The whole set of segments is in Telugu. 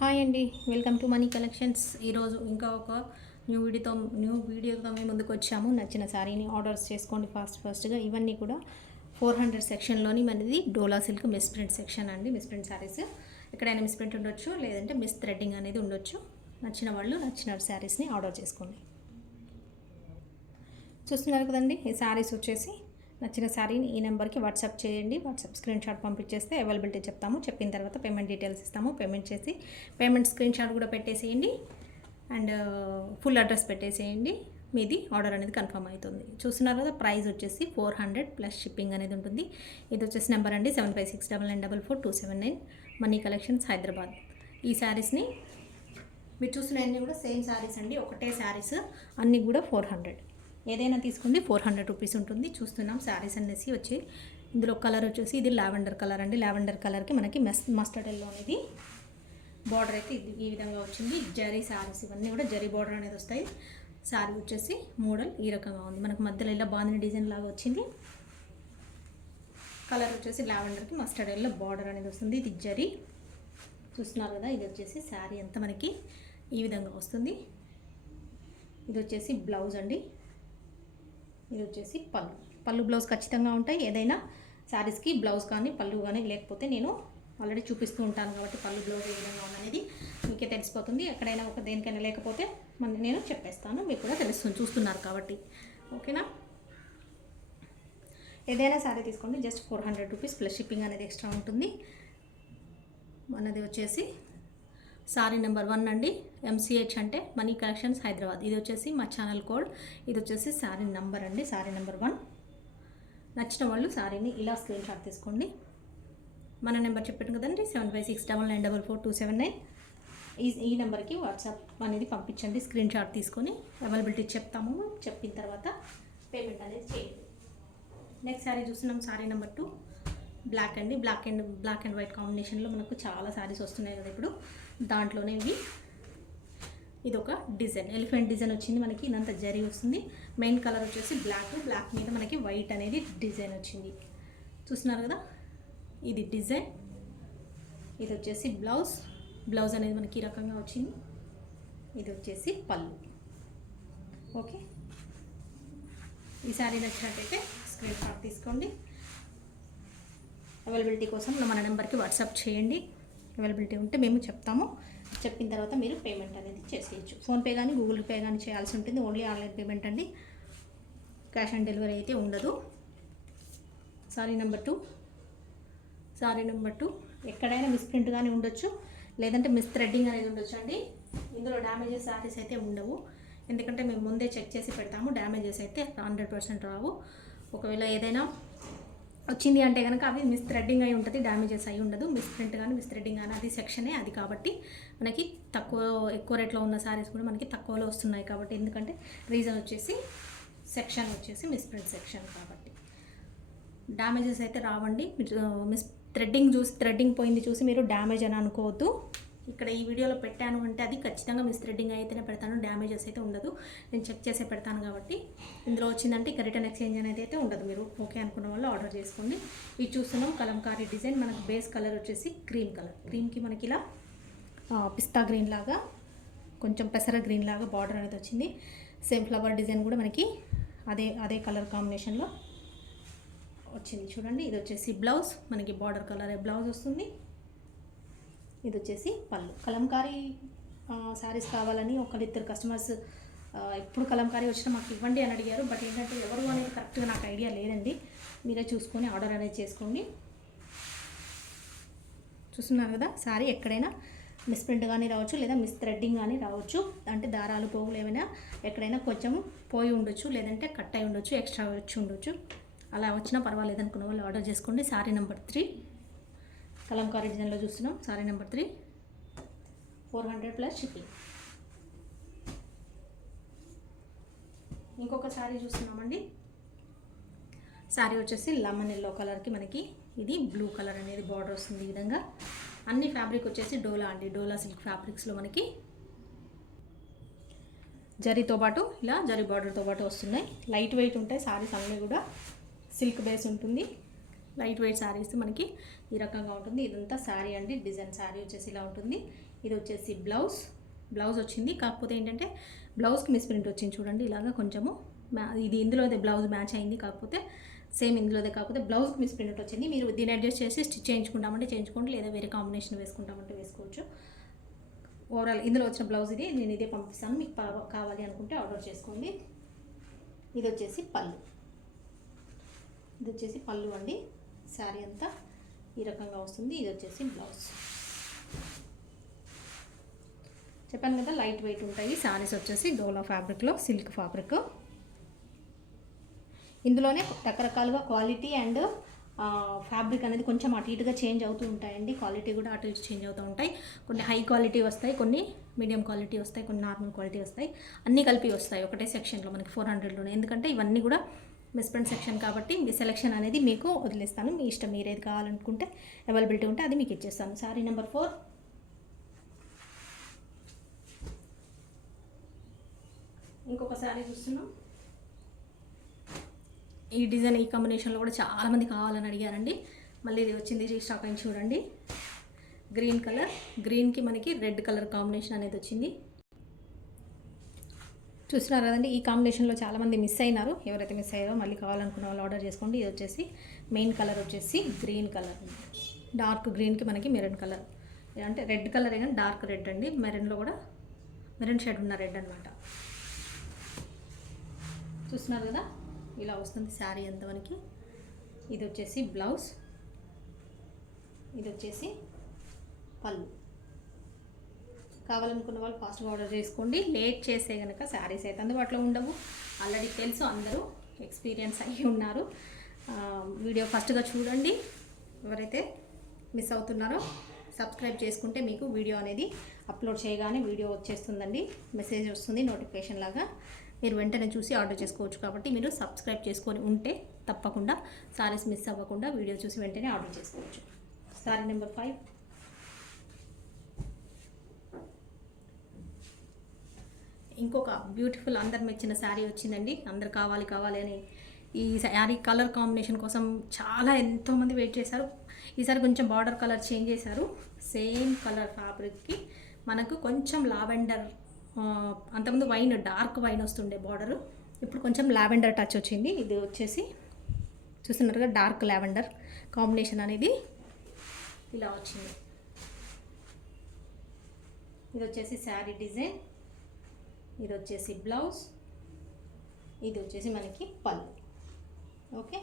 హాయ్ అండి, వెల్కమ్ టు మనీ కలెక్షన్స్. ఈరోజు ఇంకా ఒక న్యూ వీడియోతో మేము ముందుకు వచ్చాము. నచ్చిన శారీని ఆర్డర్స్ చేసుకోండి ఫాస్ట్గా. ఇవన్నీ కూడా 400 సెక్షన్లోని మనది డోలా సిల్క్ మిస్ ప్రింట్ సెక్షన్ అండి. మిస్ ప్రింట్ శారీస్ ఎక్కడైనా మిస్ ప్రింట్ ఉండొచ్చు, లేదంటే మిస్ థ్రెడ్డింగ్ అనేది ఉండొచ్చు. నచ్చిన వాళ్ళు నచ్చిన శారీస్ని ఆర్డర్ చేసుకోండి. చూస్తున్నారు కదండి, ఈ శారీస్ వచ్చేసి నచ్చిన శారీని ఈ నెంబర్కి వాట్సాప్ చేయండి. వాట్సాప్ స్క్రీన్ షాట్ పంపించేస్తే అవైలబిలిటీ చెప్తాము. చెప్పిన తర్వాత పేమెంట్ డీటెయిల్స్ ఇస్తాము. పేమెంట్ చేసి పేమెంట్ స్క్రీన్ షాట్ కూడా పెట్టేసేయండి అండ్ ఫుల్ అడ్రస్ పెట్టేసేయండి. మీది ఆర్డర్ అనేది కన్ఫర్మ్ అవుతుంది. చూస్తున్నారు కదా, ప్రైస్ వచ్చేసి 400 ప్లస్ షిప్పింగ్ అనేది ఉంటుంది. ఇది వచ్చేసి నెంబర్ అండి 7569944279 మనీ కలెక్షన్స్ హైదరాబాద్. ఈ శారీస్ని మీరు చూసినవన్నీ కూడా సేమ్ శారీస్ అండి, ఒకటే శారీస్ అన్నీ కూడా 400. ఏదైనా తీసుకోండి 400 రూపీస్ ఉంటుంది. చూస్తున్నాం శారీస్ అనేసి వచ్చి ఇందులో కలర్ వచ్చేసి ఇది లావెండర్ కలర్ అండి. లావెండర్ కలర్కి మనకి మస్టర్డ్ ఎల్లో అనేది బార్డర్ అయితే ఈ విధంగా వచ్చింది. జరీ శారీస్ ఇవన్నీ కూడా జరీ బార్డర్ అనేది వస్తాయి. శారీ వచ్చేసి మోడల్ ఈ రకంగా ఉంది. మనకు మధ్యలో ఇలా బాందిని డిజైన్ లాగా వచ్చింది. కలర్ వచ్చేసి లావెండర్కి మస్టర్డ్ ఎల్లో బార్డర్ అనేది వస్తుంది. ఇది జరీ చూస్తున్నారు కదా. ఇది వచ్చేసి శారీ అంతా మనకి ఈ విధంగా వస్తుంది. ఇది వచ్చేసి బ్లౌజ్ అండి. ఇది వచ్చేసి పళ్ళు బ్లౌజ్ ఖచ్చితంగా ఉంటాయి. ఏదైనా శారీస్కి బ్లౌజ్ కానీ పళ్ళు కానీ లేకపోతే నేను ఆల్రెడీ చూపిస్తూ ఉంటాను కాబట్టి పళ్ళు బ్లౌజ్ ఏ విధంగా ఉందనేది మీకే తెలిసిపోతుంది. ఎక్కడైనా ఒక దేనికైనా లేకపోతే నేను చెప్పేస్తాను, మీకు కూడా తెలుస్తుంది చూస్తున్నారు కాబట్టి. ఓకేనా, ఏదైనా శారీ తీసుకోండి జస్ట్ 400 రూపీస్ ప్లస్ షిప్పింగ్ అనేది ఎక్స్ట్రా ఉంటుంది. మనది వచ్చేసి సారీ నెంబర్ 1 అండి. MCH అంటే మనీ కలెక్షన్స్ హైదరాబాద్. ఇది వచ్చేసి మా ఛానల్ కోడ్. ఇది వచ్చేసి సారీ నెంబర్ అండి, సారీ నెంబర్ 1. నచ్చిన వాళ్ళు సారీని ఇలా స్క్రీన్ షాట్ తీసుకోండి. మన నెంబర్ చెప్పాను కదండి 7569944279. ఈ నెంబర్కి వాట్సాప్ అనేది పంపించండి. స్క్రీన్ షాట్ తీసుకొని అవైలబిలిటీ చెప్తాము. చెప్పిన తర్వాత పేమెంట్ అనేది చేయండి. నెక్స్ట్ శారీ చూస్తున్నాం, శారీ నెంబర్ 2 బ్లాక్ అండి. బ్లాక్ అండ్ వైట్ కాంబినేషన్లో మనకు చాలా శారీస్ వస్తున్నాయి కదా ఇప్పుడు. దాంట్లోనే ఇది ఒక డిజైన్, ఎలిఫెంట్ డిజైన్ వచ్చింది మనకి. ఇదంతా జరీ వస్తుంది. మెయిన్ కలర్ వచ్చేసి బ్లాక్ మీద మనకి వైట్ అనేది డిజైన్ వచ్చింది. చూస్తున్నారు కదా, ఇది డిజైన్. ఇది వచ్చేసి బ్లౌజ్ అనేది మనకి ఈ రకంగా వచ్చింది. ఇది వచ్చేసి పళ్ళు. ఓకే, ఈ శారీ నచ్చినట్టయితే స్క్రీన్ షాట్ తీసుకోండి. అవైలబిలిటీ కోసం మన నెంబర్కి వాట్సాప్ చేయండి. అవైలబిలిటీ ఉంటే మేము చెప్తాము. చెప్పిన తర్వాత మీరు పేమెంట్ అనేది చేసేయచ్చు. ఫోన్పే కానీ గూగుల్ పే కానీ చేయాల్సి ఉంటుంది. ఓన్లీ ఆన్లైన్ పేమెంట్ అండి, క్యాష్ ఆన్ డెలివరీ అయితే ఉండదు. సారీ నెంబర్ 2 ఎక్కడైనా మిస్ ప్రింట్ కానీ ఉండొచ్చు, లేదంటే మిస్ థ్రెడ్డింగ్ అనేది ఉండొచ్చు అండి. ఇందులో డ్యామేజెస్ శారీస్ అయితే ఉండవు, ఎందుకంటే మేము ముందే చెక్ చేసి పెడతాము. డ్యామేజెస్ అయితే 100% రావు. ఒకవేళ ఏదైనా వచ్చింది అంటే కనుక అవి మిస్ థ్రెడ్డింగ్ అయి ఉంటుంది, డ్యామేజెస్ అయి ఉండదు. మిస్ ప్రింట్ కానీ మిస్ థ్రెడ్డింగ్ కానీ అది సెక్షనే అది. కాబట్టి మనకి ఎక్కువ రేట్లో ఉన్న శారీస్ కూడా మనకి తక్కువలో వస్తున్నాయి కాబట్టి, ఎందుకంటే రీజన్ వచ్చేసి సెక్షన్ వచ్చేసి మిస్ ప్రింట్ సెక్షన్ కాబట్టి డ్యామేజెస్ అయితే రావండి. మిస్ థ్రెడ్డింగ్ పోయింది చూసి మీరు డ్యామేజ్ అని అనుకోవద్దు. ఇక్కడ ఈ వీడియోలో పెట్టాను అంటే అది ఖచ్చితంగా మిస్ థ్రెడ్డింగ్ అయితేనే పెడతాను, డ్యామేజెస్ అయితే ఉండదు. నేను చెక్ చేసే పెడతాను కాబట్టి. ఇందులో వచ్చిందంటే ఇక రిటర్న్ ఎక్స్చేంజ్ అనేది అయితే ఉండదు. మీరు ఓకే అనుకున్న వాళ్ళు ఆర్డర్ చేసుకోండి. ఇది చూస్తున్నాం కలంకారీ డిజైన్. మనకు బేస్ కలర్ వచ్చేసి క్రీమ్ కలర్. క్రీమ్కి మనకి ఇలా పిస్తా గ్రీన్ లాగా, కొంచెం పెసర గ్రీన్ లాగా బార్డర్ అనేది వచ్చింది. సేమ్ ఫ్లవర్ డిజైన్ కూడా మనకి అదే కలర్ కాంబినేషన్లో వచ్చింది. చూడండి, ఇది వచ్చేసి బ్లౌజ్, మనకి బార్డర్ కలర్ బ్లౌజ్ వస్తుంది. ఇది వచ్చేసి పళ్ళు. కలంకారీ శారీస్ కావాలని ఒకరిద్దరు కస్టమర్స్ ఎప్పుడు కలంకారీ వచ్చినా మాకు ఇవ్వండి అని అడిగారు. బట్ ఏంటంటే ఎవరు అనేది కరెక్ట్గా నాకు ఐడియా లేదండి. మీరే చూసుకొని ఆర్డర్ అనేది చేసుకోండి. చూస్తున్నారు కదా, శారీ ఎక్కడైనా మిస్ ప్రింట్ కానీ రావచ్చు, లేదా మిస్ థ్రెడ్డింగ్ కానీ రావచ్చు. అంటే దారాలు పోగులు ఏమైనా ఎక్కడైనా కొంచెం పోయి ఉండొచ్చు, లేదంటే కట్ అయి ఉండొచ్చు, ఎక్స్ట్రా వచ్చి ఉండొచ్చు. అలా వచ్చినా పర్వాలేదు అనుకున్న వాళ్ళు ఆర్డర్ చేసుకోండి. శారీ నెంబర్ 3 కలంకారీ డిజైన్లో చూస్తున్నాం. Sorry number 3 400 plus shipping. ఇంకొక శారీ చూస్తున్నామండి. శారీ వచ్చేసి లెమన్ ఎల్లో కలర్కి మనకి ఇది బ్లూ కలర్ అనేది బార్డర్ వస్తుంది. ఈ విధంగా అన్ని ఫ్యాబ్రిక్ వచ్చేసి డోలా అండి. డోలా సిల్క్ ఫ్యాబ్రిక్స్లో మనకి జరీతో పాటు ఇలా జరీ బార్డర్తో పాటు వస్తున్నాయి. లైట్ వెయిట్ ఉంటాయి శారీస్ అన్నీ కూడా. సిల్క్ బేస్ ఉంటుంది. లైట్ వెయిట్ శారీస్ మనకి ఈ రకంగా ఉంటుంది. ఇదంతా శారీ అండి, డిజైన్ శారీ వచ్చేసి ఇలా ఉంటుంది. ఇది వచ్చేసి బ్లౌజ్ వచ్చింది. కాకపోతే ఏంటంటే బ్లౌజ్కి మిస్ప్రింట్ వచ్చింది చూడండి, ఇలాగా కొంచెము ఇది ఇందులోదే బ్లౌజ్ మ్యాచ్ అయింది, కాకపోతే సేమ్ ఇందులోదే, కాకపోతే బ్లౌజ్కి మిస్ప్రింట్ వచ్చింది. మీరు దీన్ని అడ్జస్ట్ చేసి స్టిచ్ చేయించుకుంటామంటే చేయించుకోండి, లేదా వేరే కాంబినేషన్ వేసుకుంటామంటే వేసుకోవచ్చు. ఓవరాల్ ఇందులో వచ్చిన బ్లౌజ్ ఇది, నేను ఇదే పంపిస్తాను. మీకు కావాలి అనుకుంటే ఆర్డర్ చేసుకోండి. ఇది వచ్చేసి పళ్ళు అండి. శారీ అంతా ఈ రకంగా వస్తుంది. ఇది వచ్చేసి బ్లౌజ్. చెప్పాను కదా లైట్ వెయిట్ ఉంటాయి శారీస్. వచ్చేసి డోలా ఫ్యాబ్రిక్లో సిల్క్ ఫ్యాబ్రిక్. ఇందులోనే రకరకాలుగా క్వాలిటీ అండ్ ఫ్యాబ్రిక్ అనేది కొంచెం అటు ఇటుగా చేంజ్ అవుతూ ఉంటాయండి. క్వాలిటీ కూడా అటు ఇటు చేంజ్ అవుతూ ఉంటాయి. కొన్ని హై క్వాలిటీ వస్తాయి, కొన్ని మీడియం క్వాలిటీ వస్తాయి, కొన్ని నార్మల్ క్వాలిటీ వస్తాయి. అన్నీ కలిపి వస్తాయి ఒకటే సెక్షన్లో మనకి 400లోనే. ఎందుకంటే ఇవన్నీ కూడా మిస్ప్రింట్ సెక్షన్ కాబట్టి మీ సెలెక్షన్ అనేది మీకు వదిలేస్తాను. మీ ఇష్టం, మీరు ఏది కావాలనుకుంటే అవైలబిలిటీ ఉంటే అది మీకు ఇచ్చేస్తాను. శారీ నెంబర్ 4. ఇంకొక శారీ చూస్తున్నాం. ఈ డిజైన్ ఈ కాంబినేషన్లో కూడా చాలామంది కావాలని అడిగారండి. మళ్ళీ ఇది వచ్చింది రీస్టాక్ అయింది చూడండి. గ్రీన్ కలర్, గ్రీన్కి మనకి రెడ్ కలర్ కాంబినేషన్ అనేది వచ్చింది. చూస్తున్నారు కదండి, ఈ కాంబినేషన్లో చాలామంది మిస్ అయినారు. ఎవరైతే మిస్ అయ్యారో మళ్ళీ కావాలనుకున్న వాళ్ళు ఆర్డర్ చేసుకోండి. ఇది వచ్చేసి మెయిన్ కలర్ వచ్చేసి గ్రీన్ కలర్, డార్క్ గ్రీన్కి మనకి మెరూన్ కలర్, అంటే రెడ్ కలర్ కానీ డార్క్ రెడ్ అండి. మెరూన్లో కూడా మెరూన్ షేడ్ ఉన్న రెడ్ అనమాట. చూస్తున్నారు కదా, ఇలా వస్తుంది శారీ అంతా మనకి. ఇది వచ్చేసి బ్లౌజ్, ఇది వచ్చేసి పళ్ళు. కావాలనుకున్న వాళ్ళు ఫాస్ట్గా ఆర్డర్ చేసుకోండి. లేట్ చేస్తే కనుక శారీస్ అయితే అందుబాటులో ఉండవు. ఆల్రెడీ తెలుసు, అందరూ ఎక్స్పీరియన్స్ అయ్యి ఉన్నారు. వీడియో ఫస్ట్గా చూడండి. ఎవరైతే మిస్ అవుతున్నారో సబ్స్క్రైబ్ చేసుకుంటే మీకు వీడియో అనేది అప్లోడ్ చేయగానే వీడియో వచ్చేస్తుందండి, మెసేజ్ వస్తుంది నోటిఫికేషన్ లాగా. మీరు వెంటనే చూసి ఆర్డర్ చేసుకోవచ్చు. కాబట్టి మీరు సబ్స్క్రైబ్ చేసుకొని ఉంటే తప్పకుండా శారీస్ మిస్ అవ్వకుండా వీడియో చూసి వెంటనే ఆర్డర్ చేసుకోవచ్చు. శారీ నెంబర్ 5. ఇంకొక బ్యూటిఫుల్ అందరు మెచ్చిన శారీ వచ్చిందండి. అందరు కావాలి అని ఈ శారీ కలర్ కాంబినేషన్ కోసం చాలా ఎంతోమంది వెయిట్ చేశారు. ఈసారి కొంచెం బార్డర్ కలర్ చేంజ్ చేశారు. సేమ్ కలర్ ఫ్యాబ్రిక్కి మనకు కొంచెం లావెండర్, అంతకుముందు వైన్ డార్క్ వైన్ వస్తుండే బార్డరు, ఇప్పుడు కొంచెం లావెండర్ టచ్ వచ్చింది. ఇది వచ్చేసి చూస్తున్నారుగా డార్క్ లావెండర్ కాంబినేషన్ అనేది ఇలా వచ్చింది. ఇది వచ్చేసి శారీ డిజైన్, ఇది వచ్చేసి బ్లౌజ్, ఇది వచ్చేసి మనకి పళ్ళు. ఓకే,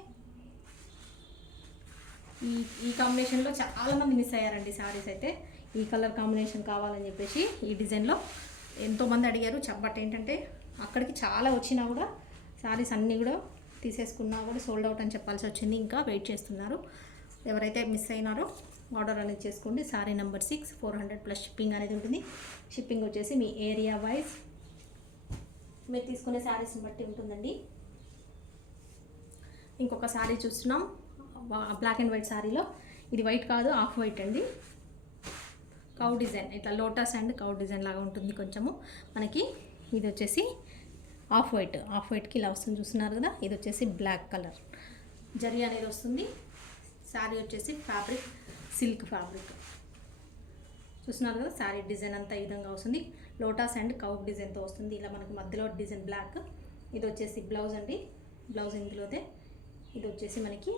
ఈ కాంబినేషన్లో చాలామంది మిస్ అయ్యారండి శారీస్ అయితే. ఈ కలర్ కాంబినేషన్ కావాలని చెప్పేసి ఈ డిజైన్లో ఎంతోమంది అడిగారు. బట్ ఏంటంటే అక్కడికి చాలా వచ్చినా కూడా శారీస్ అన్నీ కూడా తీసేసుకున్నా కూడా సోల్డ్ అవుట్ అని చెప్పాల్సి వచ్చింది. ఇంకా వెయిట్ చేస్తున్నారు. ఎవరైతే మిస్ అయినారో ఆర్డర్ అనేది చేసుకోండి. శారీ నెంబర్ 6, 400 ప్లస్ షిప్పింగ్ అనేది ఉంటుంది. షిప్పింగ్ వచ్చేసి మీ ఏరియా వైజ్ మీరు తీసుకునే శారీస్ని బట్టి ఉంటుందండి. ఇంకొక శారీ చూస్తున్నాం, బ్లాక్ అండ్ వైట్ శారీలో. ఇది వైట్ కాదు, ఆఫ్ వైట్ అండి. కౌ డిజైన్, ఇట్లా లోటస్ అండ్ కౌ డిజైన్ లాగా ఉంటుంది కొంచెము మనకి. ఇది వచ్చేసి ఆఫ్ వైట్కి ఇలా వస్తుంది చూస్తున్నారు కదా. ఇది వచ్చేసి బ్లాక్ కలర్ జరీ అనేది వస్తుంది. శారీ వచ్చేసి ఫ్యాబ్రిక్ సిల్క్ ఫ్యాబ్రిక్ చూస్తున్నారు కదా. శారీ డిజైన్ అంతా ఈ విధంగా వస్తుంది. లోటస్ అండ్ కౌ డిజైన్తో వస్తుంది. ఇలా మనకి మధ్యలో డిజైన్ బ్లాక్. ఇది వచ్చేసి బ్లౌజ్ అండి, బ్లౌజ్ ఇందులోదే. ఇది వచ్చేసి మనకి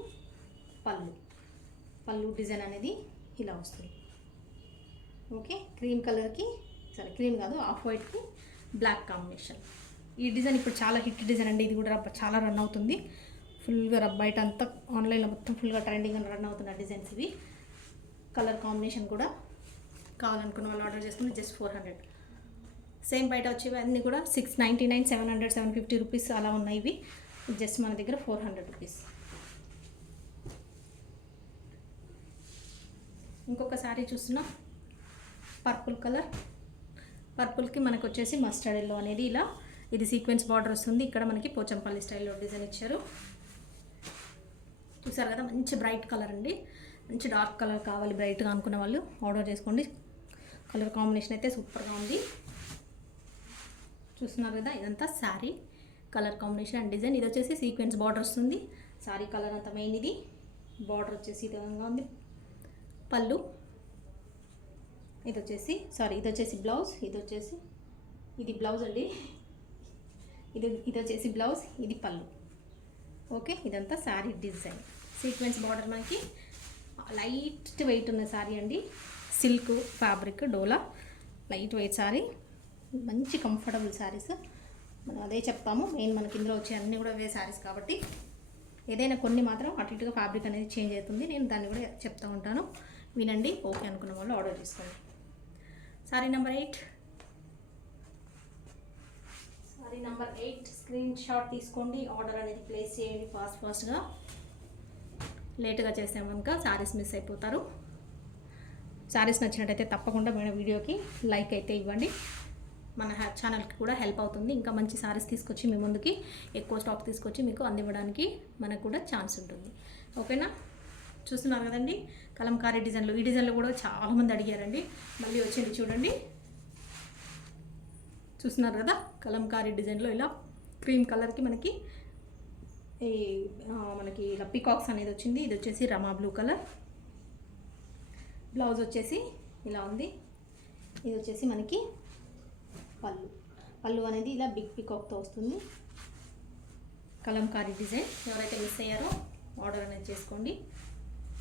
పళ్ళు డిజైన్ అనేది ఇలా వస్తుంది. ఓకే, క్రీమ్ కలర్కి, సరే క్రీమ్ కాదు, ఆఫ్ వైట్కి బ్లాక్ కాంబినేషన్. ఈ డిజైన్ ఇప్పుడు చాలా హిట్ డిజైన్ అండి. ఇది కూడా చాలా రన్ అవుతుంది ఫుల్గా. బయట అంతా ఆన్లైన్లో మొత్తం ఫుల్గా ట్రెండింగ్ అని రన్ అవుతున్న డిజైన్స్ ఇవి. కలర్ కాంబినేషన్ కూడా కావాలనుకున్న వాళ్ళు ఆర్డర్ చేసుకుని జస్ట్ 400. సేమ్ బయట వచ్చేవి అన్నీ కూడా 699, 700, 750 రూపీస్ అలా ఉన్నాయి. ఇవి జస్ట్ మన దగ్గర 400 రూపీస్. ఇంకొక శారీ చూస్తున్నాం, పర్పుల్ కలర్. పర్పుల్కి మనకు వచ్చేసి మస్టర్డ్ ఎల్లో అనేది ఇలా, ఇది సీక్వెన్స్ బార్డర్ వస్తుంది. ఇక్కడ మనకి పోచంపల్లి స్టైల్లో డిజైన్ ఇచ్చారు. చూసారు కదా, మంచి బ్రైట్ కలర్ అండి. మంచి డార్క్ కలర్ కావాలి బ్రైట్గా అనుకున్న వాళ్ళు ఆర్డర్ చేసుకోండి. కలర్ కాంబినేషన్ అయితే సూపర్గా ఉంది. చూస్తున్నారు కదా, ఇదంతా sari colour combination and design. ఇది వచ్చేసి సీక్వెన్స్ బార్డర్ వస్తుంది. శారీ కలర్ అంతా మెయిన్. ఇది బార్డర్ వచ్చేసి ఈ విధంగా ఉంది. పళ్ళు ఇది వచ్చేసి బ్లౌజ్, ఇది బ్లౌజ్ అండి, ఇది వచ్చేసి బ్లౌజ్, ఇది పళ్ళు. ఓకే, ఇదంతా శారీ డిజైన్. సీక్వెన్స్ బార్డర్ మనకి లైట్ వెయిట్ ఉన్న శారీ అండి, సిల్క్ ఫ్యాబ్రిక్ డోలా లైట్ వెయిట్ శారీ, మంచి కంఫర్టబుల్ శారీస్. మనం అదే చెప్తాము, మెయిన్ మనకి ఇందులో వచ్చే అన్నీ కూడా అవే శారీస్ కాబట్టి ఏదైనా కొన్ని మాత్రం అటు ఇటుగా ఫ్యాబ్రిక్ అనేది చేంజ్ అవుతుంది, నేను దాన్ని కూడా చెప్తూ ఉంటాను, వినండి. ఓకే అనుకున్న వాళ్ళు ఆర్డర్ చేసుకోండి. శారీ నెంబర్ 8 స్క్రీన్ షాట్ తీసుకోండి, ఆర్డర్ అనేది ప్లేస్ చేయండి ఫాస్ట్గా. లేట్గా చేసాము కనుక శారీస్ మిస్ అయిపోతారు. శారీస్ నచ్చినట్టయితే తప్పకుండా మన వీడియోకి లైక్ అయితే ఇవ్వండి, మన ఛానల్కి కూడా హెల్ప్ అవుతుంది. ఇంకా మంచి శారీస్ తీసుకొచ్చి మీ ముందుకి ఎక్కువ స్టాక్ తీసుకొచ్చి మీకు అందివ్వడానికి మనకు కూడా ఛాన్స్ ఉంటుంది. ఓకేనా, చూస్తున్నారు కదండి కలంకారీ డిజైన్లో. ఈ డిజైన్లో కూడా చాలామంది అడిగారండి, మళ్ళీ వచ్చింది చూడండి. చూస్తున్నారు కదా కలంకారీ డిజైన్లో ఇలా క్రీమ్ కలర్కి మనకి ఇలా పికాక్స్ అనేది వచ్చింది. ఇది వచ్చేసి రమా బ్లూ కలర్. బ్లౌజ్ వచ్చేసి ఇలా ఉంది. ఇది వచ్చేసి మనకి పళ్ళు అనేది ఇలా బిగ్ పికాక్తో వస్తుంది. కలంకారీ డిజైన్. ఎవరైతే మిస్ అయ్యారో ఆర్డర్ అనేది చేసుకోండి.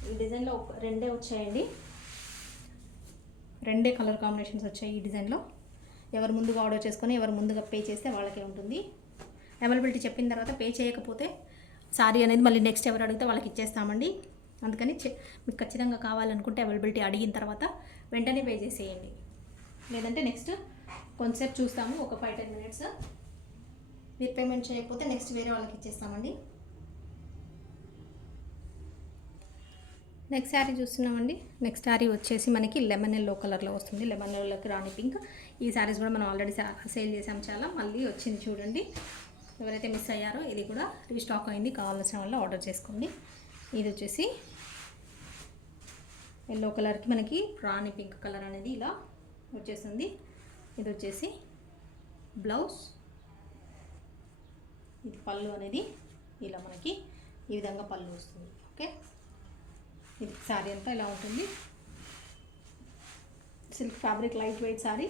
ఈ డిజైన్లో రెండే వచ్చాయండి, రెండే కలర్ కాంబినేషన్స్ వచ్చాయి ఈ డిజైన్లో. ఎవరు ముందుగా ఆర్డర్ చేసుకొని ఎవరు ముందుగా పే చేస్తే వాళ్ళకే ఉంటుంది. అవైలబిలిటీ చెప్పిన తర్వాత పే చేయకపోతే సారీ అనేది మళ్ళీ నెక్స్ట్ ఎవరు అడిగితే వాళ్ళకి ఇచ్చేస్తామండి. అందుకని మీకు ఖచ్చితంగా కావాలనుకుంటే అవైలబిలిటీ అడిగిన తర్వాత వెంటనే పే చేసేయండి, లేదంటే నెక్స్ట్ కొంతసేపు చూస్తాము, ఒక 5-10 మినిట్స్. మీరు పేమెంట్ చేయకపోతే నెక్స్ట్ వేరే వాళ్ళకి ఇచ్చేస్తామండి. నెక్స్ట్ శారీ చూస్తున్నామండి. నెక్స్ట్ శారీ వచ్చేసి మనకి లెమన్ ఎల్లో కలర్లో వస్తుంది, లెమన్ ఎల్లోకి రాణి పింక్. ఈ శారీస్ కూడా మనం ఆల్రెడీ సేల్ చేసాం చాలా, మళ్ళీ వచ్చింది చూడండి. ఎవరైతే మిస్ అయ్యారో ఇది కూడా రీస్టాక్ అయింది, కావాల్సిన వాళ్ళు ఆర్డర్ చేసుకోండి. ఇది వచ్చేసి ఎల్లో కలర్కి మనకి రాణి పింక్ కలర్ అనేది ఇలా వచ్చేస్తుంది. ఇది వచ్చేసి బ్లౌజ్, ఇది పళ్ళు అనేది ఇలా మనకి ఈ విధంగా పళ్ళు వస్తుంది. ఓకే, ఇది శారీ అంతా ఇలా ఉంటుంది. Silk fabric light weight sari.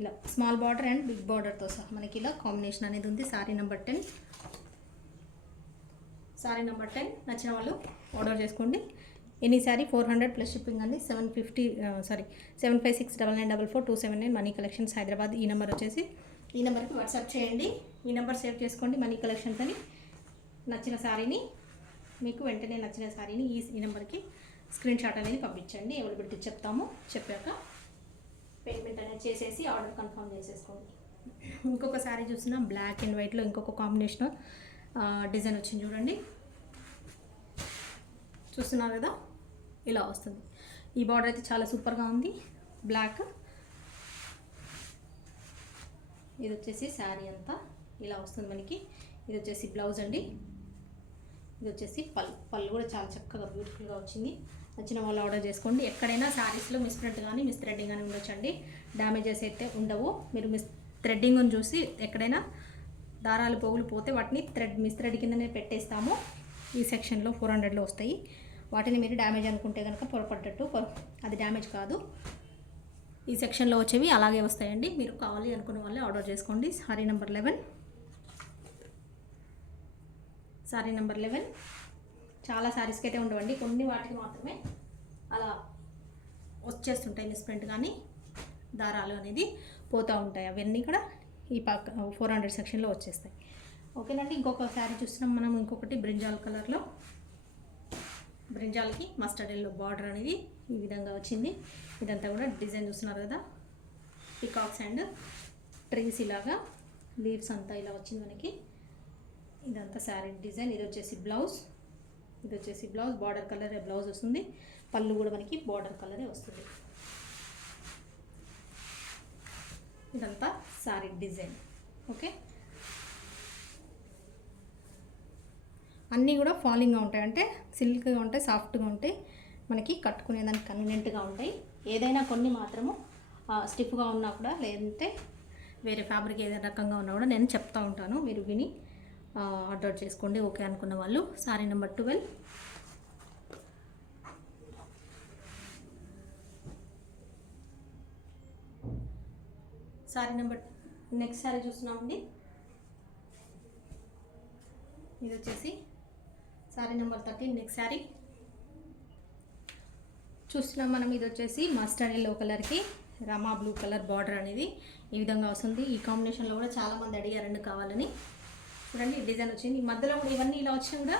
ఇలా స్మాల్ బార్డర్ అండ్ బిగ్ బార్డర్తో సహా మనకి ఇలా కాంబినేషన్ అనేది ఉంది. శారీ నెంబర్ 10 నచ్చిన వాళ్ళు ఆర్డర్ చేసుకోండి. ఎనీ శారీ 400 ప్లస్ షిప్పింగ్ అండి. 7569949279 మనీ కలెక్షన్స్ హైదరాబాద్. ఈ నెంబర్ వచ్చేసి ఈ నెంబర్కి వాట్సాప్ చేయండి. ఈ నెంబర్ సేవ్ చేసుకోండి, మనీ కలెక్షన్స్ అని. నచ్చిన శారీని మీకు వెంటనే నచ్చిన శారీని ఈ నెంబర్కి స్క్రీన్ షాట్ అనేది పంపించండి. అవైలబిలిటీ చెప్తాము, చెప్పాక పేమెంట్ అనేది చేసేసి ఆర్డర్ కన్ఫర్మ్ చేసేసుకోండి. ఇంకొక శారీ చూస్తున్నా, బ్లాక్ అండ్ వైట్లో ఇంకొక కాంబినేషన్ డిజైన్ వచ్చింది చూడండి. చూస్తున్నారు కదా, ఇలా వస్తుంది. ఈ బార్డర్ అయితే చాలా సూపర్గా ఉంది, బ్లాక్. ఇది వచ్చేసి శారీ అంతా ఇలా వస్తుంది మనకి. ఇది వచ్చేసి బ్లౌజ్ అండి, ఇది వచ్చేసి పళ్ళు కూడా చాలా చక్కగా బ్యూటిఫుల్గా వచ్చింది. నచ్చిన వాళ్ళు ఆర్డర్ చేసుకోండి. ఎక్కడైనా శారీస్లో మిస్ ప్రింట్ కానీ మిస్ థ్రెడ్డింగ్ కానీ ఉండొచ్చండి, డ్యామేజెస్ అయితే ఉండవు. మీరు మిస్ థ్రెడ్డింగ్ని చూసి ఎక్కడైనా దారాలు పోగులు పోతే వాటిని మిస్ థ్రెడ్ కిందనే పెట్టేస్తాము. ఈ సెక్షన్లో 400లో వస్తాయి. వాటిని మీరు డ్యామేజ్ అనుకుంటే కనుక పొరపడ్డట్టు, అది డ్యామేజ్ కాదు. ఈ సెక్షన్లో వచ్చేవి అలాగే వస్తాయండి. మీరు కావాలి అనుకున్న వాళ్ళే ఆర్డర్ చేసుకోండి. శారీ నెంబర్ 11 చాలా శారీస్కి అయితే ఉండవండి, కొన్ని వాటికి మాత్రమే అలా వచ్చేస్తుంటాయి మిస్ ప్రింట్, కానీ దారాలు అనేది పోతూ ఉంటాయి. అవన్నీ కూడా ఈ 400 సెక్షన్లో వచ్చేస్తాయి. ఓకేనండి, ఇంకొక శారీ చూస్తున్నాం మనం. ఇంకొకటి బ్రింజాల్ కలర్లో, బ్రింజాల్కి మస్టర్డ్ ఎల్లో బార్డర్ అనేది ఈ విధంగా వచ్చింది. ఇదంతా కూడా డిజైన్ చూస్తున్నారు కదా, పికాక్స్ అండ్ ట్రీస్ ఇలాగా లీవ్స్ అంతా ఇలా వచ్చింది మనకి. ఇదంతా శారీ డిజైన్. ఇది వచ్చేసి బ్లౌజ్, బార్డర్ కలర్ బ్లౌజ్ వస్తుంది. పళ్ళు కూడా మనకి బార్డర్ కలరే వస్తుంది. ఇదంతా శారీ డిజైన్. ఓకే, అన్నీ కూడా ఫాలింగ్గా ఉంటాయి, అంటే సిల్క్గా ఉంటాయి, సాఫ్ట్గా ఉంటాయి, మనకి కట్టుకునేదానికి కన్వీనియంట్గా ఉంటాయి. ఏదైనా కొన్ని మాత్రము స్టిఫ్గా ఉన్నా కూడా, లేదంటే వేరే ఫ్యాబ్రిక్ ఏదైనా రకంగా ఉన్నా కూడా నేను చెప్తూ ఉంటాను, మీరు విని ఆర్డర్ చేసుకోండి ఓకే అనుకున్న వాళ్ళు. Sorry number 12. Sorry number next sorry చూస్తున్నామండి. ఇది వచ్చేసి సారీ నెంబర్ 13. నెక్స్ట్ సారీ చూస్తున్నాం మనం. ఇది వచ్చేసి మస్టర్డ్ ఎల్లో కలర్కి రమా బ్లూ కలర్ బార్డర్ అనేది ఈ విధంగా వస్తుంది. ఈ కాంబినేషన్లో కూడా చాలామంది అడిగారండి కావాలని. చూడండి డిజైన్ వచ్చింది మధ్యలో కూడా. ఇవన్నీ ఇలా వచ్చినా కూడా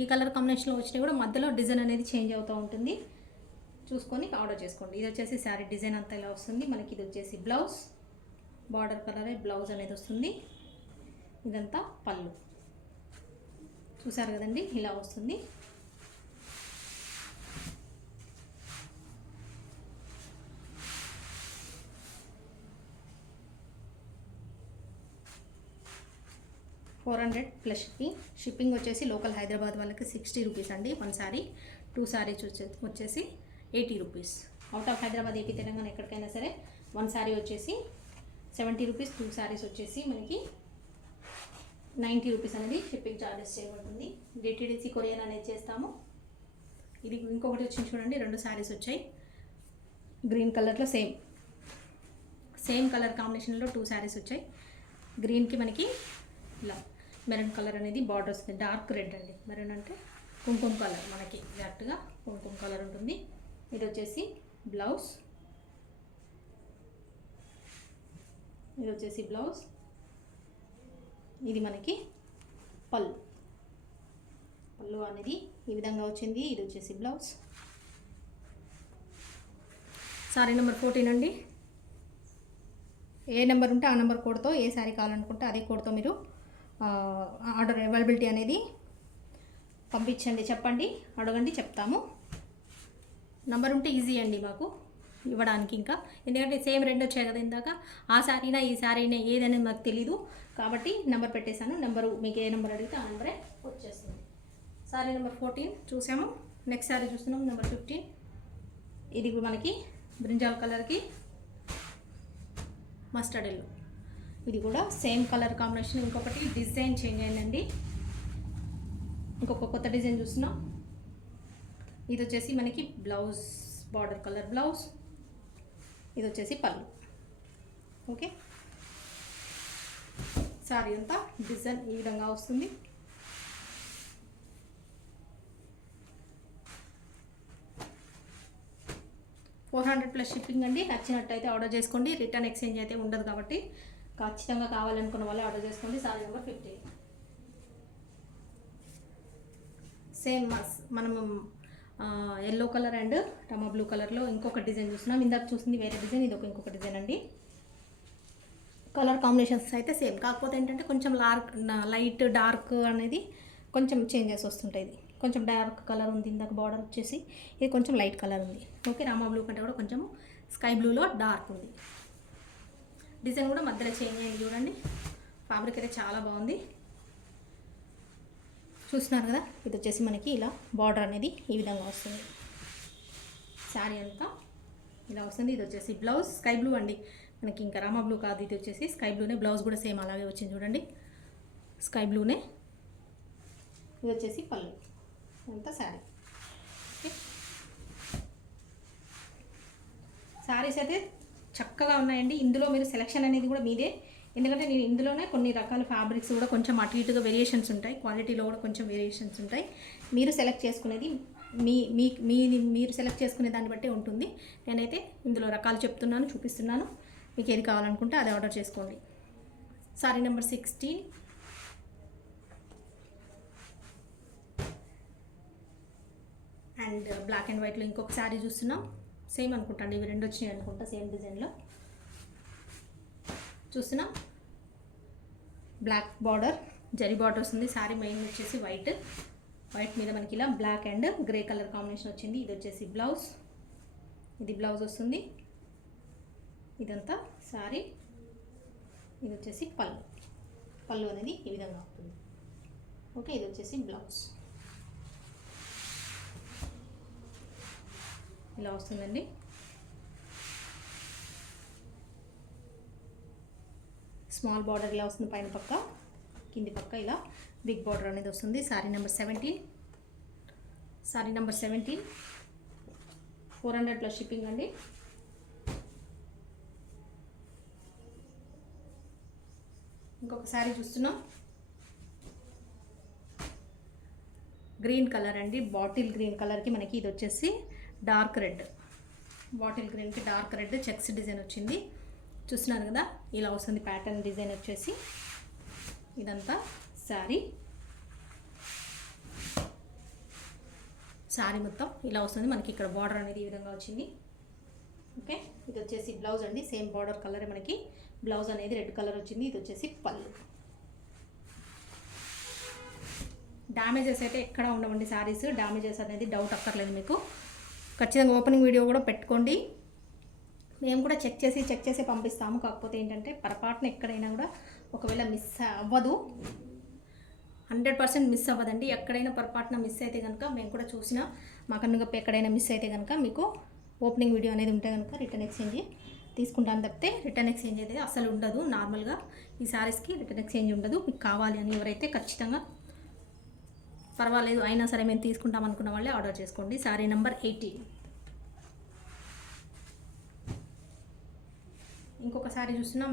ఈ కలర్ కాంబినేషన్లో వచ్చినా కూడా మధ్యలో డిజైన్ అనేది చేంజ్ అవుతూ ఉంటుంది. చూసుకొని ఆర్డర్ చేసుకోండి. ఇది వచ్చేసి శారీ డిజైన్ అంతా ఇలా వస్తుంది మనకి. ఇది వచ్చేసి బ్లౌజ్ బార్డర్ కలరే బ్లౌజ్ అనేది వస్తుంది. ఇదంతా పళ్ళు. చూసారు కదండి ఇలా వస్తుంది. $400 ప్లస్ షిప్పింగ్ వచ్చేసి లోకల్ హైదరాబాద్ వాళ్ళకి ₹60 అండి. 1 సారీ. 2 సారీస్ వచ్చేసి ₹80. Out of Hyderabad, AP, Telangana ఎక్కడికైనా సరే 1 సారీ వచ్చేసి ₹70. 2 సారీస్ వచ్చేసి మనకి ₹90 అనేది షిప్పింగ్ ఛార్జెస్ చేయబడుతుంది. డిటిడిసి కొరియర్ అనేది చేస్తాము. ఇది ఇంకొకటి వచ్చింది చూడండి. 2 సారీస్ వచ్చాయి గ్రీన్ కలర్లో. సేమ్ కలర్ కాంబినేషన్లో 2 సారీస్ వచ్చాయి. గ్రీన్కి మనకి ఇలా మెరూన్ కలర్ అనేది బార్డర్ వస్తుంది. డార్క్ రెడ్ అండి. మెరూన్ అంటే కుంకుమ కలర్, మనకి ఎగ్జాక్ట్గా కుంకుమ కలర్ ఉంటుంది. ఇది వచ్చేసి బ్లౌజ్. ఇది వచ్చేసి బ్లౌజ్. ఇది మనకి పళ్ళు అనేది ఈ విధంగా వచ్చింది. ఇది వచ్చేసి బ్లౌజ్. సారీ నెంబర్ 14 అండి. ఏ నెంబర్ ఉంటే ఆ నెంబర్ కోడ్తో, ఏ శారీ కావాలనుకుంటే అదే కోడ్తో మీరు ఆర్డర్ అవైలబిలిటీ అనేది పంపించండి. చెప్పండి, అడగండి, చెప్తాము. నంబర్ ఉంటే ఈజీ అండి మాకు ఇవ్వడానికి. ఇంకా ఎందుకంటే సేమ్ 2 వచ్చాయి కదా ఇందాక. ఆ శారీనా ఈ శారీనా ఏదైనా మాకు తెలీదు కాబట్టి నెంబర్ పెట్టేశాను. నెంబరు మీకు ఏ నెంబర్ అడిగితే ఆ నెంబరే వచ్చేస్తుంది. సారీ నెంబర్ 14 చూసాము. నెక్స్ట్ సారీ చూస్తున్నాం నెంబర్ 15. ఇది మనకి బ్రింజాల్ కలర్కి మస్టర్డ్ ఎల్లో. ఇది కూడా సేమ్ కలర్ కాంబినేషన్. ఇంకొకటి డిజైన్ చేంజ్ అయిందండి. ఇంకొక కొత్త డిజైన్ చూస్తున్నాం. ఇది వచ్చేసి మనకి బ్లౌజ్ బార్డర్ కలర్ బ్లౌజ్. ఇది వచ్చేసి పళ్ళు. ఓకే, సారీ అంతా డిజైన్ ఈ విధంగా వస్తుంది. $400 ప్లస్ షిప్పింగ్ అండి. నచ్చినట్టయితే ఆర్డర్ చేసుకోండి. రిటర్న్ ఎక్స్చేంజ్ అయితే ఉండదు కాబట్టి ఖచ్చితంగా కావాలనుకున్న వాళ్ళే ఆర్డర్ చేసుకోండి. సారీ నెంబర్ 15. సేమ్ మనము yellow colour and Rama blue కలర్లో ఇంకొక డిజైన్ చూస్తున్నాం. ఇందాక చూసింది వేరే డిజైన్, ఇది ఇంకొక డిజైన్ అండి. కలర్ కాంబినేషన్స్ అయితే సేమ్, కాకపోతే ఏంటంటే కొంచెం లైట్ డార్క్ అనేది కొంచెం చేంజెస్ వస్తుంటాయి. ఇది కొంచెం డార్క్ కలర్ ఉంది ఇందాక బార్డర్ వచ్చేసి. ఇది కొంచెం లైట్ కలర్ ఉంది. ఓకే, రామా బ్లూ కంటే కూడా కొంచెం స్కై బ్లూలో డార్క్ ఉంది. డిజైన్ కూడా మధ్యలో చేంజ్ అయింది చూడండి. ఫ్యాబ్రిక్ అయితే చాలా బాగుంది. చూస్తున్నారు కదా. ఇది వచ్చేసి మనకి ఇలా బార్డర్ అనేది ఈ విధంగా వస్తుంది. శారీ అంతా ఇలా వస్తుంది. ఇది వచ్చేసి బ్లౌజ్ స్కై బ్లూ అండి మనకి, ఇంకా రామా బ్లూ కాదు. ఇది వచ్చేసి స్కై బ్లూనే. బ్లౌజ్ కూడా సేమ్ అలాగే వచ్చింది చూడండి, స్కై బ్లూనే. ఇది వచ్చేసి పళ్ళు. అంతా శారీ. ఓకే, శారీస్ అయితే చక్కగా ఉన్నాయండి. ఇందులో మీరు సెలెక్షన్ అనేది కూడా మీదే. ఎందుకంటే నేను ఇందులోనే కొన్ని రకాల ఫ్యాబ్రిక్స్ కూడా కొంచెం అటు ఇటుగా వేరియేషన్స్ ఉంటాయి. క్వాలిటీలో కూడా కొంచెం వేరియేషన్స్ ఉంటాయి. మీరు సెలెక్ట్ చేసుకునేది మీరు సెలెక్ట్ చేసుకునే దాన్ని బట్టే ఉంటుంది. నేనైతే ఇందులో రకాలు చెప్తున్నాను, చూపిస్తున్నాను. మీకు ఏది కావాలనుకుంటే అది ఆర్డర్ చేసుకోండి. Sari number 16. And black and వైట్లో ఇంకొక శారీ చూస్తున్నాం. సేమ్ అనుకుంటా అండి, ఇవి 2 వచ్చినాయి అనుకుంటా సేమ్ డిజైన్లో చూస్తున్నాం. బ్లాక్ బార్డర్, జరీ బార్డర్ వస్తుంది. శారీ మెయిన్ వచ్చేసి వైట్ మీద మనకి ఇలా black and grey colour combination వచ్చింది. ఇది వచ్చేసి బ్లౌజ్. ఇది బ్లౌజ్ వస్తుంది. ఇదంతా శారీ. ఇది వచ్చేసి పళ్ళు అనేది ఈ విధంగా ఉంటుంది. ఓకే, ఇది వచ్చేసి బ్లౌజ్ ఇలా వస్తుందండి. స్మాల్ బార్డర్ ఇలా వస్తుంది పైన పక్క, కింది పక్క ఇలా బిగ్ బార్డర్ అనేది వస్తుంది. Sorry number 17. Sorry number 17 400 plus shipping అండి. ఇంకొక సారీ చూస్తున్నాం. గ్రీన్ కలర్ అండి, బాటిల్ గ్రీన్ కలర్కి మనకి ఇది వచ్చేసి డార్క్ రెడ్, బాటిల్ గ్రీన్కి డార్క్ రెడ్ చెక్స్ డిజైన్ వచ్చింది. చూస్తున్నారు కదా, ఇలా వస్తుంది ప్యాటర్న్ డిజైన్ వచ్చేసి. ఇదంతా శారీ మొత్తం ఇలా వస్తుంది మనకి. ఇక్కడ బార్డర్ అనేది ఈ విధంగా వచ్చింది. ఓకే, ఇది వచ్చేసి బ్లౌజ్ అండి. సేమ్ బార్డర్ కలర్ మనకి బ్లౌజ్ అనేది రెడ్ కలర్ వచ్చింది. ఇది వచ్చేసి పళ్ళు. డ్యామేజెస్ అయితే ఎక్కడ ఉండవండి శారీస్. డ్యామేజెస్ అనేది డౌట్ అక్కర్లేదు మీకు. ఖచ్చితంగా ఓపెనింగ్ వీడియో కూడా పెట్టుకోండి. మేము కూడా చెక్ చేసి పంపిస్తాము. కాకపోతే ఏంటంటే పొరపాటున ఎక్కడైనా కూడా ఒకవేళ మిస్ అవ్వదు, 100% మిస్ అవ్వదండి. ఎక్కడైనా పొరపాటున మిస్ అయితే కనుక మేము కూడా చూసినా మాకన్నా ఎక్కడైనా మిస్ అయితే కనుక మీకు ఓపెనింగ్ వీడియో అనేది ఉంటే కనుక రిటర్న్ ఎక్స్చేంజ్ తీసుకుంటాను తప్పితే రిటర్న్ ఎక్స్చేంజ్ అయితే అసలు ఉండదు. నార్మల్గా ఈ శారీస్కి రిటర్న్ ఎక్స్చేంజ్ ఉండదు. మీకు కావాలి అని ఎవరైతే ఖచ్చితంగా పర్వాలేదు అయినా సరే మేము తీసుకుంటాం అనుకున్న వాళ్ళే ఆర్డర్ చేసుకోండి. శారీ నెంబర్ 18. ఇంకొక శారీ చూస్తున్నాం.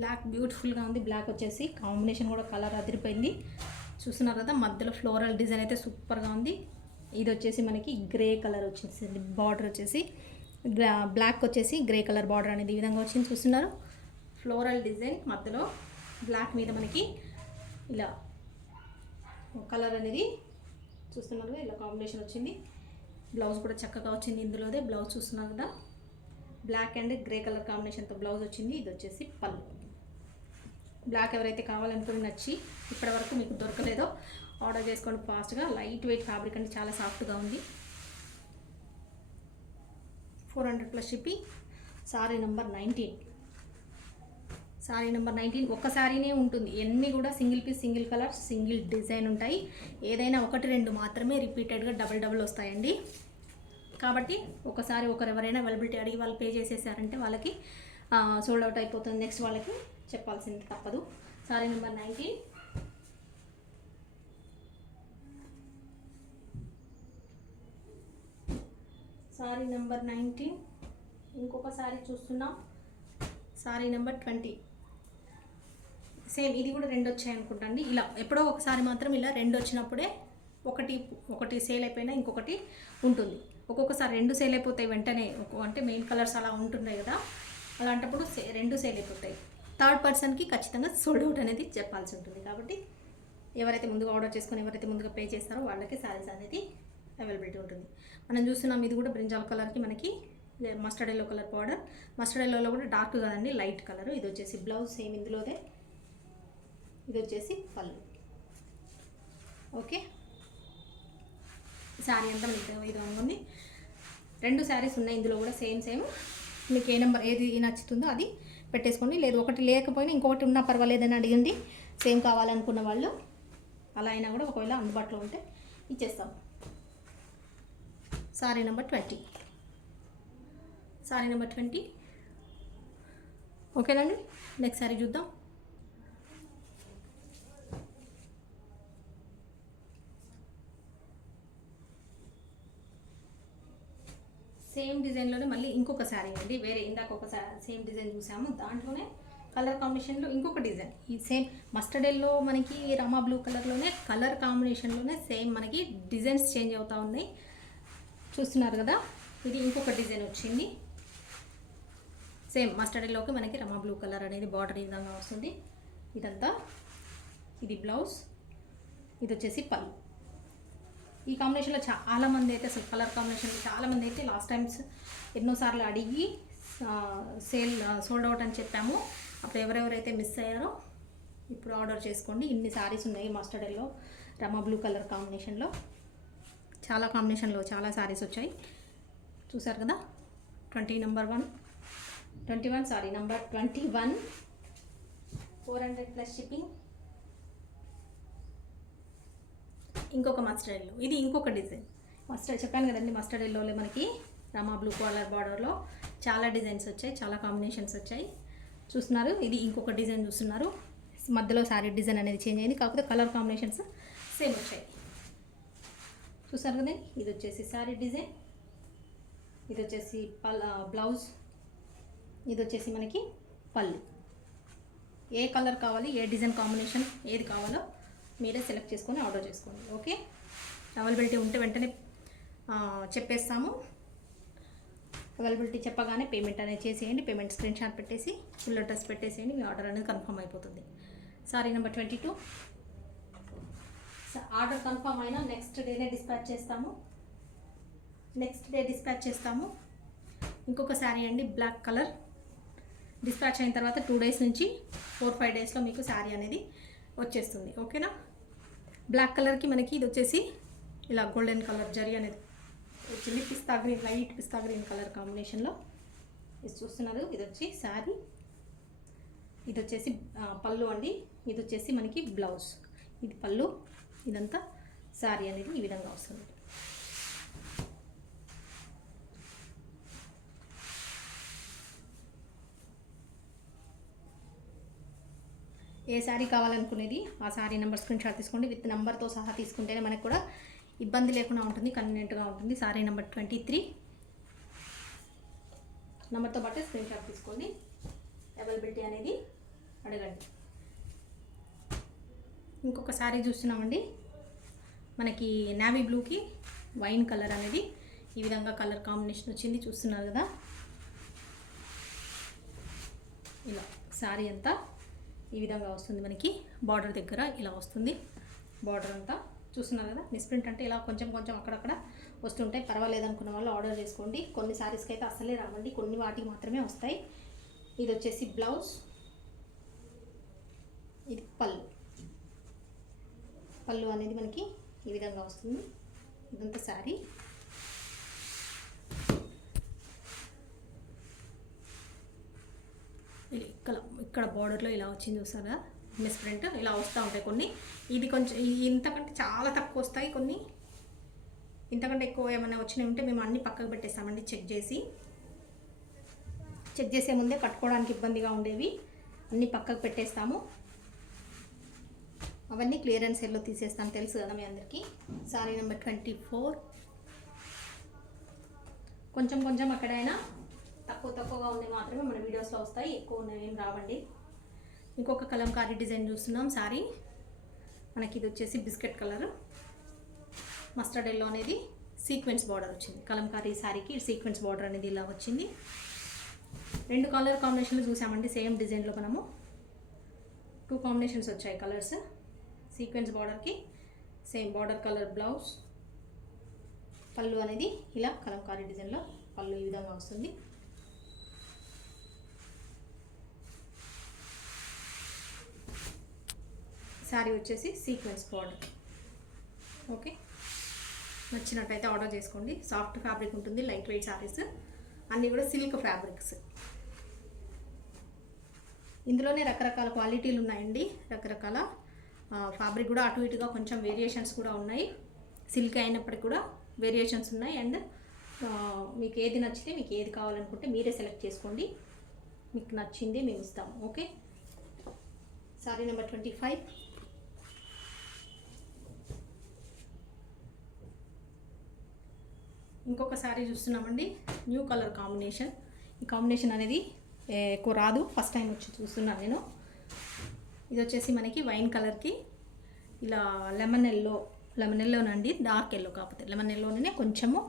బ్లాక్ బ్యూటిఫుల్గా ఉంది. బ్లాక్ వచ్చేసి కాంబినేషన్ కూడా కలర్ అదిరిపోయింది. చూస్తున్నారు కదా, మధ్యలో ఫ్లోరల్ డిజైన్ అయితే సూపర్గా ఉంది. ఇది వచ్చేసి మనకి గ్రే కలర్ వచ్చేసి బార్డర్ వచ్చేసి బ్లాక్ వచ్చేసి గ్రే కలర్ బార్డర్ అనేది ఈ విధంగా వచ్చింది. చూస్తున్నారు, ఫ్లోరల్ డిజైన్ మధ్యలో బ్లాక్ మీద మనకి ఇలా కలర్ అనేది చూస్తున్నారు ఇలా కాంబినేషన్ వచ్చింది. బ్లౌజ్ కూడా చక్కగా వచ్చింది. ఇందులోదే బ్లౌజ్ చూస్తున్నారు కదా, బ్లాక్ అండ్ గ్రే కలర్ కాంబినేషన్తో బ్లౌజ్ వచ్చింది. ఇది వచ్చేసి పళ్ళు. బ్లాక్ ఎవరైతే కావాలనుకుని నచ్చి ఇప్పటివరకు మీకు దొరకలేదో ఆర్డర్ చేసుకోండి ఫాస్ట్గా. లైట్ వెయిట్ ఫ్యాబ్రిక్ అంటే చాలా సాఫ్ట్గా ఉంది. 400 plus shipping. Sari number 19. Sari number 19 ఒక్క సారీనే ఉంటుంది. ఎన్ని కూడా single piece, single colour, single design ఉంటాయి. ఏదైనా 1-2 మాత్రమే రిపీటెడ్గా డబల్ వస్తాయండి. కాబట్టి ఒకసారి ఎవరైనా అవైలబిలిటీ అడిగి వాళ్ళు పే చేసేసారంటే వాళ్ళకి సోల్డ్ అవుట్ అయిపోతుంది. నెక్స్ట్ వాళ్ళకి చెప్పాల్సింది తప్పదు. Sorry number 19. సారీ నెంబర్ 19. ఇంకొక సారీ చూస్తున్నాం. Sorry number 20. సేమ్ ఇది కూడా 2 వచ్చాయి అనుకుంటండి. ఇలా ఎప్పుడో ఒకసారి మాత్రం ఇలా 2 వచ్చినప్పుడే ఒకటి సేల్ అయిపోయినా ఇంకొకటి ఉంటుంది. ఒక్కొక్కసారి 2 సేల్ అయిపోతాయి వెంటనే. అంటే మెయిన్ కలర్స్ అలా ఉంటున్నాయి కదా, అలాంటప్పుడు 2 సేల్ అయిపోతాయి. థర్డ్ పర్సన్కి ఖచ్చితంగా సోల్డ్ అవుట్ అనేది చెప్పాల్సి ఉంటుంది. కాబట్టి ఎవరైతే ముందుగా ఆర్డర్ చేసుకొని ఎవరైతే ముందుగా పే చేస్తారో వాళ్ళకి శారీస్ అనేది అవైలబిలిటీ ఉంటుంది. మనం చూస్తున్నాం ఇది కూడా బ్రింజాల్ కలర్కి మనకి mustard yellow colour powder. Mustard ఎల్లోలో కూడా డార్క్ కదండి, లైట్ కలర్. ఇది వచ్చేసి బ్లౌజ్ సేమ్ ఇందులోదే. ఇది వచ్చేసి పళ్ళు. ఓకే, శారీ అంతా మీకు ఇది ఉంది. 2 శారీస్ ఉన్నాయి ఇందులో కూడా సేమ్ మీకు ఏ నెంబర్ ఏది నచ్చుతుందో అది పెట్టేసుకోండి. లేదు ఒకటి లేకపోయినా ఇంకొకటి ఉన్నా పర్వాలేదని అడిగండి. సేమ్ కావాలనుకున్న వాళ్ళు అలా అయినా కూడా ఒకవేళ అందుబాటులో ఉంటే ఇచ్చేస్తాం. Sorry number 20. Sorry number 20. ఓకేనండి, నెక్స్ట్ సారీ చూద్దాం. సేమ్ డిజైన్లోనే మళ్ళీ ఇంకొక శారీ అండి. వేరే ఇందాక ఒక సేమ్ డిజైన్ చూసాము, దాంట్లోనే కలర్ కాంబినేషన్లో ఇంకొక డిజైన్. ఈ సేమ్ మస్టర్డ్ ఎల్లో మనకి రామా బ్లూ కలర్లోనే కలర్ కాంబినేషన్లోనే సేమ్ మనకి డిజైన్స్ చేంజ్ అవుతూ ఉన్నాయి. చూస్తున్నారు కదా, ఇది ఇంకొక డిజైన్ వచ్చింది. సేమ్ మస్టర్డ్ ఎల్లోకి మనకి రామా బ్లూ కలర్ అనేది బార్డర్ ఈ విధంగా వస్తుంది. ఇదంతా ఇది బ్లౌజ్, ఇది వచ్చేసి పళ్ళు. ఈ కాంబినేషన్లో చాలామంది అయితే అసలు కలర్ కాంబినేషన్లో చాలామంది అయితే లాస్ట్ టైమ్స్ ఎన్నోసార్లు అడిగి సోల్డ్ అవుట్ అని చెప్పాము. అప్పుడు ఎవరెవరైతే మిస్ అయ్యారో ఇప్పుడు ఆర్డర్ చేసుకోండి. ఇన్ని శారీస్ ఉన్నాయి మస్టర్డ్ ఎల్లో రమా బ్లూ కలర్ కాంబినేషన్లో. చాలా కాంబినేషన్లో చాలా శారీస్ వచ్చాయి. చూసారు కదా, 21 సారీ నెంబర్ 21. 400 plus shipping. ఇంకొక మస్టర్డ్ ఎల్లో, ఇది ఇంకొక డిజైన్. మస్టర్డ్ చెప్పాను కదండి, మస్టర్డ్ ఎల్లోలో మనకి రామా బ్లూ కలర్ బార్డర్లో చాలా డిజైన్స్ వచ్చాయి, చాలా కాంబినేషన్స్ వచ్చాయి. చూస్తున్నారు, ఇది ఇంకొక డిజైన్ చూస్తున్నారు. మధ్యలో శారీ డిజైన్ అనేది చేంజ్ అయింది, కాకపోతే కలర్ కాంబినేషన్స్ సేమ్ వచ్చాయి. చూసారు కదా, ఇది వచ్చేసి శారీ డిజైన్, ఇది వచ్చేసి బ్లౌజ్, ఇది వచ్చేసి మనకి పళ్ళు. ఏ కలర్ కావాలి, ఏ డిజైన్ కాంబినేషన్ ఏది కావాలో మీరే సెలెక్ట్ చేసుకొని ఆర్డర్ చేసుకోండి. ఓకే, అవైలబిలిటీ ఉంటే వెంటనే చెప్పేస్తాము. అవైలబిలిటీ చెప్పగానే పేమెంట్ అనేది చేసేయండి. పేమెంట్ స్క్రీన్ షాట్ పెట్టేసి ఫుల్ అడ్రస్ పెట్టేసేయండి, మీ ఆర్డర్ అనేది కన్ఫర్మ్ అయిపోతుంది. సారీ నెంబర్ 22 ఆర్డర్ కన్ఫర్మ్ అయినా నెక్స్ట్ డేనే డిస్పాచ్ చేస్తాము. ఇంకొక శారీ అండి, బ్లాక్ కలర్. డిస్పాచ్ అయిన తర్వాత 2 డేస్ నుంచి 4-5 డేస్లో మీకు శారీ అనేది వచ్చేస్తుంది. ఓకేనా, బ్లాక్ కలర్కి మనకి ఇది వచ్చేసి ఇలా గోల్డెన్ కలర్ జరీ అనేది వచ్చింది, పిస్తా గ్రీన్, లైట్ పిస్తా గ్రీన్ కలర్ కాంబినేషన్లో. ఇది చూస్తున్నారు, ఇది వచ్చి శారీ, ఇది వచ్చేసి పళ్ళు అండి, ఇది వచ్చేసి మనకి బ్లౌజ్, ఇది పళ్ళు, ఇదంతా శారీ అనేది ఈ విధంగా వస్తుంది. ఏ శారీ కావాలనుకునేది ఆ శారీ నెంబర్ స్క్రీన్ షాట్ తీసుకోండి. విత్ నెంబర్తో సహా తీసుకుంటేనే మనకు కూడా ఇబ్బంది లేకుండా ఉంటుంది, కన్వీనియంట్గా ఉంటుంది. శారీ నెంబర్ 23 నెంబర్తో పాటు స్క్రీన్ షాట్ తీసుకోండి. అవైలబిలిటీ అనేది అడగండి. ఇంకొక శారీ చూస్తున్నామండి, మనకి నేవీ బ్లూకి వైన్ కలర్ అనేది ఈ విధంగా కలర్ కాంబినేషన్ వచ్చింది, చూస్తున్నారు కదా. ఇలా శారీ అంతా ఈ విధంగా వస్తుంది, మనకి బార్డర్ దగ్గర ఇలా వస్తుంది. బార్డర్ అంతా చూస్తున్నారు కదా. మిస్ప్రింట్ అంటే ఇలా కొంచెం కొంచెం అక్కడక్కడ వస్తుంటాయి, పర్వాలేదు అనుకున్న వాళ్ళు ఆర్డర్ చేసుకోండి. కొన్ని శారీస్కి అయితే అసలే రావండి, కొన్ని వాటికి మాత్రమే వస్తాయి. ఇది వచ్చేసి బ్లౌజ్, ఇది పళ్ళు. పళ్ళు అనేది మనకి ఈ విధంగా వస్తుంది, ఇదంతా శారీ. ఇక్కడ బార్డర్లో ఇలా వచ్చింది, చూసారా మిస్ప్రింట్. ఇలా వస్తూ ఉంటాయి కొన్ని. ఇది కొంచెం ఇంతకంటే చాలా తక్కువ వస్తాయి, కొన్ని ఇంతకంటే ఎక్కువ ఏమైనా వచ్చినాయి ఉంటే మేము అన్నీ పక్కకు పెట్టేస్తామండి. చెక్ చేసే ముందే కట్టుకోవడానికి ఇబ్బందిగా ఉండేవి అన్నీ పక్కకు పెట్టేస్తాము. అవన్నీ క్లియరెన్స్ సేల్లో తీసేస్తాను, తెలుసు కదా మీ అందరికీ. సారీ నెంబర్ 24 కొంచెం కొంచెం అక్కడైనా తక్కువగా ఉన్నవి మాత్రమే మన వీడియోస్లో వస్తాయి, ఎక్కువ ఉన్నవి ఏం రావండి. ఇంకొక కలంకారీ డిజైన్ చూస్తున్నాం. సారీ మనకి ఇది వచ్చేసి బిస్కెట్ కలర్, మస్టర్డ్ ఎల్లో అనేది సీక్వెన్స్ బార్డర్ వచ్చింది. కలంకారీ శారీకి సీక్వెన్స్ బార్డర్ అనేది ఇలా వచ్చింది. 2 కలర్ కాంబినేషన్లు చూసామండి సేమ్ డిజైన్లో. మనము 2 కాంబినేషన్స్ వచ్చాయి కలర్స్. సీక్వెన్స్ బార్డర్కి సేమ్ బార్డర్ కలర్ బ్లౌజ్, పళ్ళు అనేది ఇలా కలంకారీ డిజైన్లో పళ్ళు ఈ విధంగా వస్తుంది. శారీ వచ్చేసి సీక్వెన్స్ బార్డర్. ఓకే, నచ్చినట్టయితే ఆర్డర్ చేసుకోండి. సాఫ్ట్ ఫ్యాబ్రిక్ ఉంటుంది, లైట్ వెయిట్ శారీస్ అన్నీ కూడా సిల్క్ ఫ్యాబ్రిక్స్. ఇందులోనే రకరకాల క్వాలిటీలు ఉన్నాయండి, రకరకాల ఫ్యాబ్రిక్ కూడా అటు ఇటుగా కొంచెం వేరియేషన్స్ కూడా ఉన్నాయి. సిల్క్ అయినప్పటికీ కూడా వేరియేషన్స్ ఉన్నాయి. అండ్ మీకు ఏది నచ్చితే, మీకు ఏది కావాలనుకుంటే మీరే సెలెక్ట్ చేసుకోండి, మీకు నచ్చింది మేము ఇస్తాము. ఓకే, సారీ నెంబర్ 25 ఇంకొక శారీ చూస్తున్నామండి, న్యూ కలర్ కాంబినేషన్. ఈ కాంబినేషన్ అనేది ఎక్కువ రాదు, ఫస్ట్ టైం వచ్చి చూస్తున్నాను నేను. ఇది వచ్చేసి మనకి వైన్ కలర్కి ఇలా లెమన్ ఎల్లోనండి, డార్క్ ఎల్లో కాకపోతే లెమన్ ఎల్లోనే కొంచెము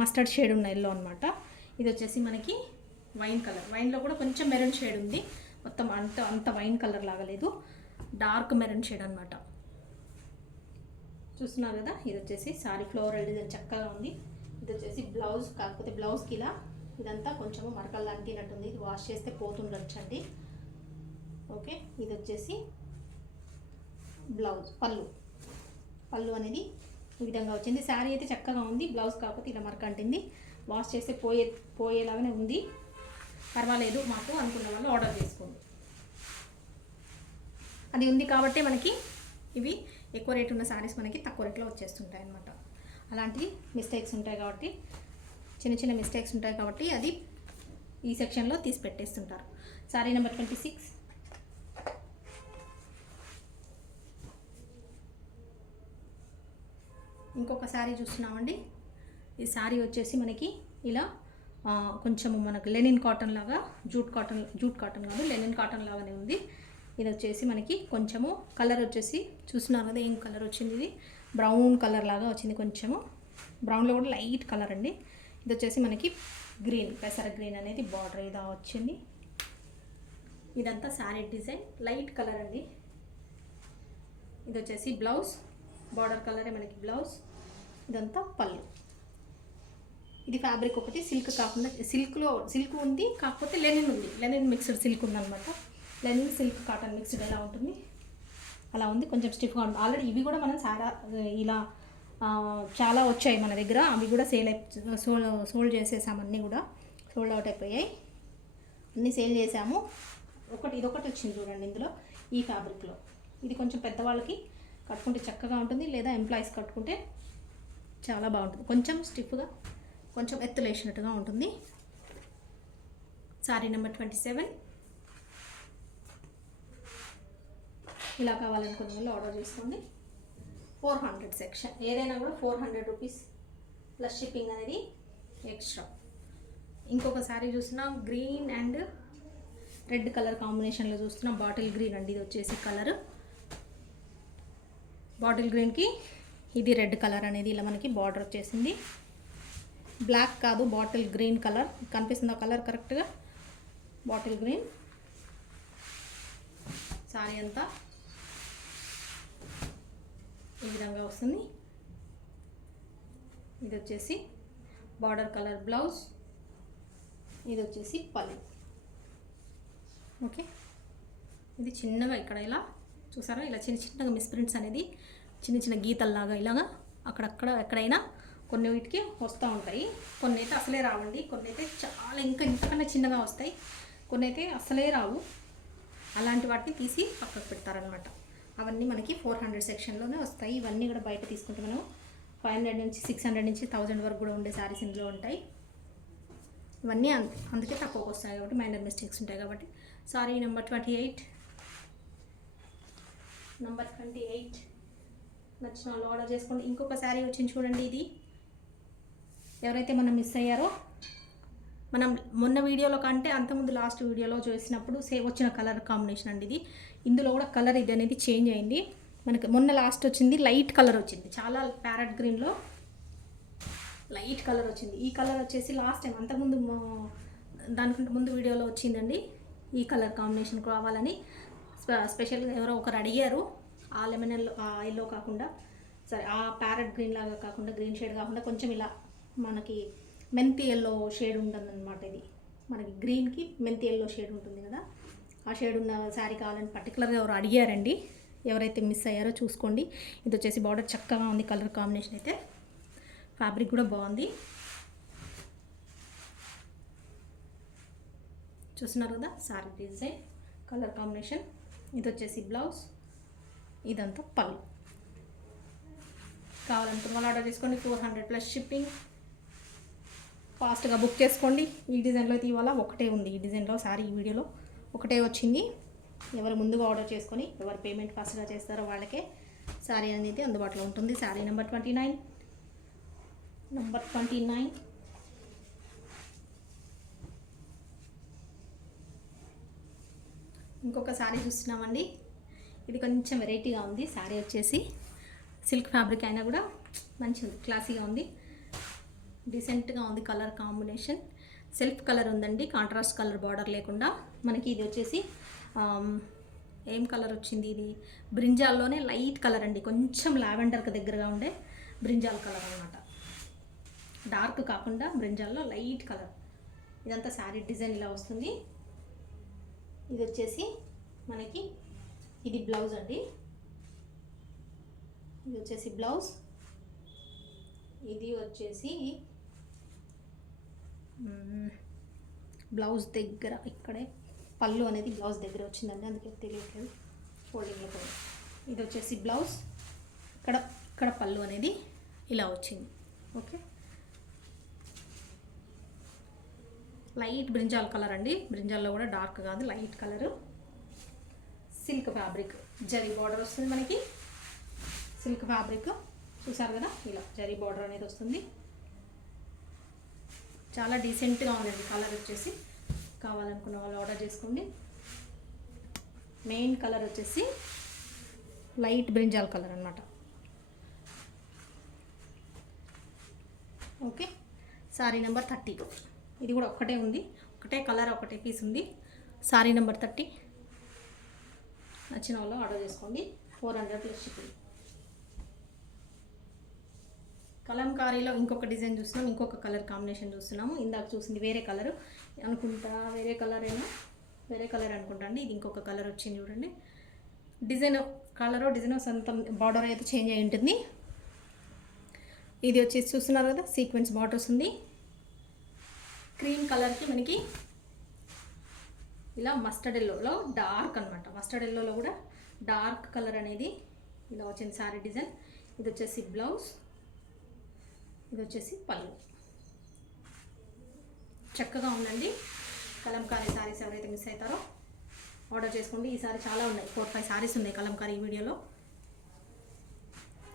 మస్టర్డ్ షేడ్ ఉన్న ఎల్లో అనమాట. ఇది వచ్చేసి మనకి వైన్ కలర్, వైన్లో కూడా కొంచెం మెరూన్ షేడ్ ఉంది, మొత్తం అంత వైన్ కలర్ లాగా లేదు, డార్క్ మెరూన్ షేడ్ అనమాట. చూస్తున్నారు కదా. ఇది వచ్చేసి సారీ ఫ్లోరల్ డిజైన్ చక్కగా ఉంది. ఇది వచ్చేసి బ్లౌజ్, కాకపోతే బ్లౌజ్కి ఇలా ఇదంతా కొంచెము మరకలు అంటినట్టుంది, ఇది వాష్ చేస్తే పోతుండొచ్చండి. ఓకే, ఇది వచ్చేసి బ్లౌజ్, పళ్ళు అనేది ఈ విధంగా వచ్చింది. శారీ అయితే చక్కగా ఉంది, బ్లౌజ్ కాకపోతే ఇలా మరక అంటింది, వాష్ చేస్తే పోయేలాగానే ఉంది. పర్వాలేదు మాకు అనుకున్న వాళ్ళు ఆర్డర్ చేసుకోండి. అది ఉంది కాబట్టి మనకి ఇవి ఎక్కువ రేట్ ఉన్న శారీస్ మనకి తక్కువ రేట్లో వచ్చేస్తుంటాయి అన్నమాట. అలాంటి మిస్టేక్స్ ఉంటాయి కాబట్టి, చిన్న మిస్టేక్స్ ఉంటాయి కాబట్టి అది ఈ సెక్షన్లో తీసి పెట్టేస్తుంటారు. శారీ నెంబర్ 26 ఇంకొక శారీ చూస్తున్నామండి. ఈ శారీ వచ్చేసి మనకి ఇలా కొంచెము మనకు లెనిన్ కాటన్ లాగా, జూట్ కాటన్ కాదు, లెనిన్ కాటన్ లాగానే ఉంది. ఇది వచ్చేసి మనకి కొంచెము కలర్ వచ్చేసి చూస్తున్నారు కదా ఏం కలర్ వచ్చింది, ఇది బ్రౌన్ కలర్ లాగా వచ్చింది, కొంచెము బ్రౌన్లో కూడా లైట్ కలర్ అండి. ఇది వచ్చేసి మనకి గ్రీన్, పెసర గ్రీన్ అనేది బార్డర్ ఇదా వచ్చింది. ఇదంతా శారీ డిజైన్ లైట్ కలర్ అండి. ఇది వచ్చేసి బ్లౌజ్, బార్డర్ కలరే మనకి బ్లౌజ్. ఇదంతా పళ్ళు. ఇది ఫ్యాబ్రిక్ ఒకటి సిల్క్ కాకుండా సిల్క్ ఉంది, కాకపోతే లెనిన్ ఉంది, లెనిన్ మిక్స్డ్ సిల్క్ ఉందన్నమాట. లెనిన్ సిల్క్ కాటన్ మిక్స్డ్ ఎలా ఉంటుంది అలా ఉంది, కొంచెం స్టిఫ్గా ఉంది. ఆల్రెడీ ఇవి కూడా మనం ఇలా చాలా వచ్చాయి మన దగ్గర, అవి కూడా సోల్డ్ చేసేసాము, అన్నీ కూడా సోల్డ్ అవుట్ అయిపోయాయి, అన్నీ సేల్ చేసాము. ఇదొకటి వచ్చింది చూడండి ఇందులో, ఈ ఫ్యాబ్రిక్లో. ఇది కొంచెం పెద్దవాళ్ళకి కట్టుకుంటే చక్కగా ఉంటుంది, లేదా ఎంప్లాయీస్ కట్టుకుంటే చాలా బాగుంటుంది. కొంచెం స్టిఫ్గా, కొంచెం ఎత్తులేసినట్టుగా ఉంటుంది. Sorry number 27. ఇలా కావాలనుకున్న వాళ్ళు ఆర్డర్ చేసుకోండి. 400 సెక్షన్, ఏదైనా కూడా 400 రూపీస్ ప్లస్ షిప్పింగ్ అనేది ఎక్స్ట్రా. ఇంకొక శారీ చూస్తున్నాం, గ్రీన్ అండ్ రెడ్ కలర్ కాంబినేషన్లో చూస్తున్నాం. బాటిల్ గ్రీన్ అండి ఇది వచ్చేసి కలర్. బాటిల్ గ్రీన్కి ఇది రెడ్ కలర్ అనేది ఇలా మనకి బార్డర్ వచ్చేసింది. బ్లాక్ కాదు, బాటిల్ గ్రీన్ కలర్ కనిపిస్తుంది, కలర్ కరెక్ట్గా బాటిల్ గ్రీన్. శారీ అంతా ఈ విధంగా వస్తుంది. ఇది వచ్చేసి బార్డర్ కలర్ బ్లౌజ్, ఇది వచ్చేసి పళ్ళు. ఓకే, ఇది చిన్నగా ఇక్కడ ఇలా చూసారా, ఇలా చిన్నగా మిస్ప్రింట్స్ అనేది చిన్న గీతల్లాగా ఇలాగా అక్కడక్కడ ఎక్కడైనా కొన్ని వీటికి వస్తూ ఉంటాయి. కొన్ని అయితే అసలే రావండి, కొన్ని అయితే చాలా ఇంతకన్నా చిన్నగా వస్తాయి, కొన్ని అయితే అసలే రావు. అలాంటి వాటిని తీసి పక్కకు పెడతారనమాట. అవన్నీ మనకి 400 సెక్షన్లోనే వస్తాయి. ఇవన్నీ కూడా బయట తీసుకుంటే మనం 500 నుంచి 600 నుంచి 1000 వరకు కూడా ఉండే శారీస్ ఇందులో ఉంటాయి. ఇవన్నీ అందుకే తక్కువకి వస్తాయి కాబట్టి, మైనర్ మిస్టేక్స్ ఉంటాయి కాబట్టి. Sorry number 28. నచ్చిన వాళ్ళు ఆర్డర్ చేసుకోండి. ఇంకొక శారీ వచ్చింది చూడండి, ఇది ఎవరైతే మనం మిస్ అయ్యారో, మనం మొన్న వీడియోలో కంటే అంతకుముందు లాస్ట్ వీడియోలో చూసినప్పుడు వచ్చిన కలర్ కాంబినేషన్ అండి ఇది. ఇందులో కూడా కలర్ ఇది అనేది చేంజ్ అయింది. మనకి మొన్న లాస్ట్ వచ్చింది లైట్ కలర్ వచ్చింది, చాలా ప్యారెట్ గ్రీన్లో లైట్ కలర్ వచ్చింది. ఈ కలర్ వచ్చేసి లాస్ట్ టైం అంతకుముందు దానికంటే ముందు వీడియోలో వచ్చిందండి. ఈ కలర్ కాంబినేషన్ కావాలని స్పెషల్గా ఎవరో ఒకరు అడిగారు. ఆ లెమన్ ఎల్లో కాకుండా, సరే ఆ ప్యారెట్ గ్రీన్ లాగా కాకుండా, గ్రీన్ షేడ్ కాకుండా కొంచెం ఇలా మనకి మెంతి ఎల్లో షేడ్ ఉంటుందన్నమాట. ఇది మనకి గ్రీన్కి మెంతి ఎల్లో షేడ్ ఉంటుంది కదా, ఆ షేడ్ ఉన్న శారీ కావాలని పర్టికులర్గా ఎవరు అడిగారండి. ఎవరైతే మిస్ అయ్యారో చూసుకోండి. ఇది వచ్చేసి బార్డర్ చక్కగా ఉంది, కలర్ కాంబినేషన్ అయితే ఫ్యాబ్రిక్ కూడా బాగుంది. చూస్తున్నారు కదా శారీ డిజైన్, కలర్ కాంబినేషన్. ఇది వచ్చేసి బ్లౌజ్, ఇదంతా పళ్ళు. కావాలనుకున్న వాళ్ళు ఆర్డర్ చేసుకోండి. 400 ప్లస్ షిప్పింగ్. ఫాస్ట్గా బుక్ చేసుకోండి. ఈ డిజైన్లో అయితే ఇవాళ ఒకటే ఉంది, ఈ డిజైన్లో శారీ ఈ వీడియోలో ఒకటే వచ్చింది. ఎవరు ముందుగా ఆర్డర్ చేసుకొని ఎవరు పేమెంట్ ఫాస్ట్గా చేస్తారో వాళ్ళకే శారీ అనేది అందుబాటులో ఉంటుంది. శారీ నెంబర్ 29. ఇంకొక శారీ చూస్తున్నామండి. ఇది కొంచెం వెరైటీగా ఉంది. శారీ వచ్చేసి సిల్క్ ఫ్యాబ్రిక్ అయినా కూడా మంచిగా ఉంది, క్లాసీగా ఉంది, డీసెంట్గా ఉంది. కలర్ కాంబినేషన్ సెల్ఫ్ కలర్ ఉందండి, కాంట్రాస్ట్ కలర్ బార్డర్ లేకుండా. మనకి ఇది వచ్చేసి ఏం కలర్ వచ్చింది, ఇది బ్రింజాల్లోనే లైట్ కలర్ అండి, కొంచెం లావెండర్కి దగ్గరగా ఉండే బ్రింజాల్ కలర్ అనమాట. డార్క్ కాకుండా బ్రింజాల్లో లైట్ కలర్. ఇదంతా శారీ డిజైన్ ఇలా వస్తుంది. ఇది వచ్చేసి మనకి ఇది బ్లౌజ్ అండి. ఇది వచ్చేసి బ్లౌజ్. ఇది వచ్చేసి బ్లౌజ్ దగ్గర ఇక్కడే పళ్ళు అనేది బ్లౌజ్ దగ్గర వచ్చిందండి, అందుకే తెలియట్లేదు ఫోల్డింగ్లో కూడా. ఇది వచ్చేసి బ్లౌజ్, ఇక్కడ పళ్ళు అనేది ఇలా వచ్చింది. ఓకే, లైట్ బ్రింజాల్ కలర్ అండి, బ్రింజాల్లో కూడా డార్క్ కాదు, light colour. Silk fabric zari border వస్తుంది మనకి, సిల్క్ ఫ్యాబ్రిక్ చూసారు కదా, ఇలా జరీ బార్డర్ అనేది వస్తుంది. చాలా డీసెంట్గా ఉందండి. కలర్ వచ్చేసి కావాలనుకున్న వాళ్ళు ఆర్డర్ చేసుకోండి. మెయిన్ కలర్ వచ్చేసి లైట్ బ్రింజాల్ కలర్ అనమాట. Okay, sorry number 30. ఇది కూడా ఒక్కటే ఉంది, ఒకటే కలర్, ఒకటే పీస్ ఉంది. సారీ నెంబర్ 30 నచ్చిన వాళ్ళు ఆర్డర్ చేసుకోండి. 400 ప్లస్ షిప్పింగ్. కలంకారీలో ఇంకొక డిజైన్ చూస్తున్నాం, ఇంకొక కలర్ కాంబినేషన్ చూస్తున్నాము. ఇందాక చూసింది వేరే కలర్ అనుకుంటా, వేరే కలర్ అనుకుంటా అండి. ఇది ఇంకొక కలర్ వచ్చింది చూడండి. డిజైన్ సొంత బార్డర్ అయితే చేంజ్ అయి ఉంటుంది. ఇది వచ్చేసి చూస్తున్నారు కదా, సీక్వెన్స్ బార్డర్ వస్తుంది. క్రీమ్ కలర్కి మనకి ఇలా మస్టర్డ్ ఎల్లోలో డార్క్ అనమాట. మస్టర్డ్ ఎల్లోలో కూడా డార్క్ కలర్ అనేది ఇలా వచ్చింది శారీ డిజైన్. ఇది వచ్చేసి బ్లౌజ్, ఇది వచ్చేసి పళ్ళు. చక్కగా ఉందండి. కలంకారీ శారీస్ ఎవరైతే మిస్ అవుతారో ఆర్డర్ చేసుకోండి. ఈ సారీ చాలా ఉన్నాయి, 4-5 శారీస్ ఉన్నాయి కలంకారీ ఈ వీడియోలో.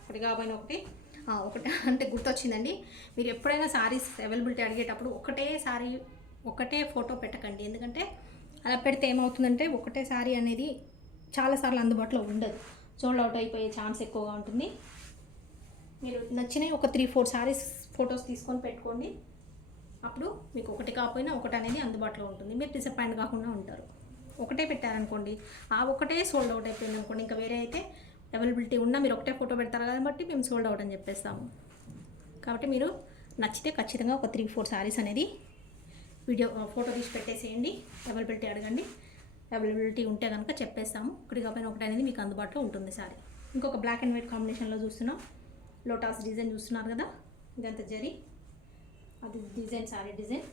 ఒకటి కాకపోయినా ఒకటి అంటే గుర్తొచ్చిందండి. మీరు ఎప్పుడైనా శారీస్ అవైలబిలిటీ అడిగేటప్పుడు ఒకటే ఫోటో పెట్టకండి. ఎందుకంటే అలా పెడితే ఏమవుతుందంటే ఒకటే శారీ అనేది చాలాసార్లు అందుబాటులో ఉండదు, సోల్డ్ అవుట్ అయిపోయే ఛాన్స్ ఎక్కువగా ఉంటుంది. మీరు నచ్చినవి ఒక 3-4 శారీస్ ఫొటోస్ తీసుకొని పెట్టుకోండి. అప్పుడు మీకు ఒకటి కాకపోయినా ఒకటి అనేది అందుబాటులో ఉంటుంది. మీరు డిసప్పాయింట్ కాకుండా ఉంటారు. ఒకటే పెట్టారనుకోండి, ఆ ఒకటే సోల్డ్ అవుట్ అయిపోయింది అనుకోండి, ఇంకా వేరే అయితే అవైలబిలిటీ ఉన్నా మీరు ఒకటే ఫోటో పెడతారు కాబట్టి మేము సోల్డ్ అవుట్ అని చెప్పేస్తాము. కాబట్టి మీరు నచ్చితే ఖచ్చితంగా ఒక 3-4 శారీస్ అనేది ఫోటో తీసి పెట్టేసేయండి. అవైలబిలిటీ అడగండి, అవైలబిలిటీ ఉంటే కనుక చెప్పేస్తాము. ఒకటి కాకపోయినా ఒకటి అనేది మీకు అందుబాటులో ఉంటుంది శారీ. ఇంకొక బ్లాక్ అండ్ వైట్ కాంబినేషన్లో చూస్తున్నాం. లోటాస్ డిజైన్ చూస్తున్నారు కదా, ఇదంతా జరీ, అది డిజైన్ శారీ డిజైన్.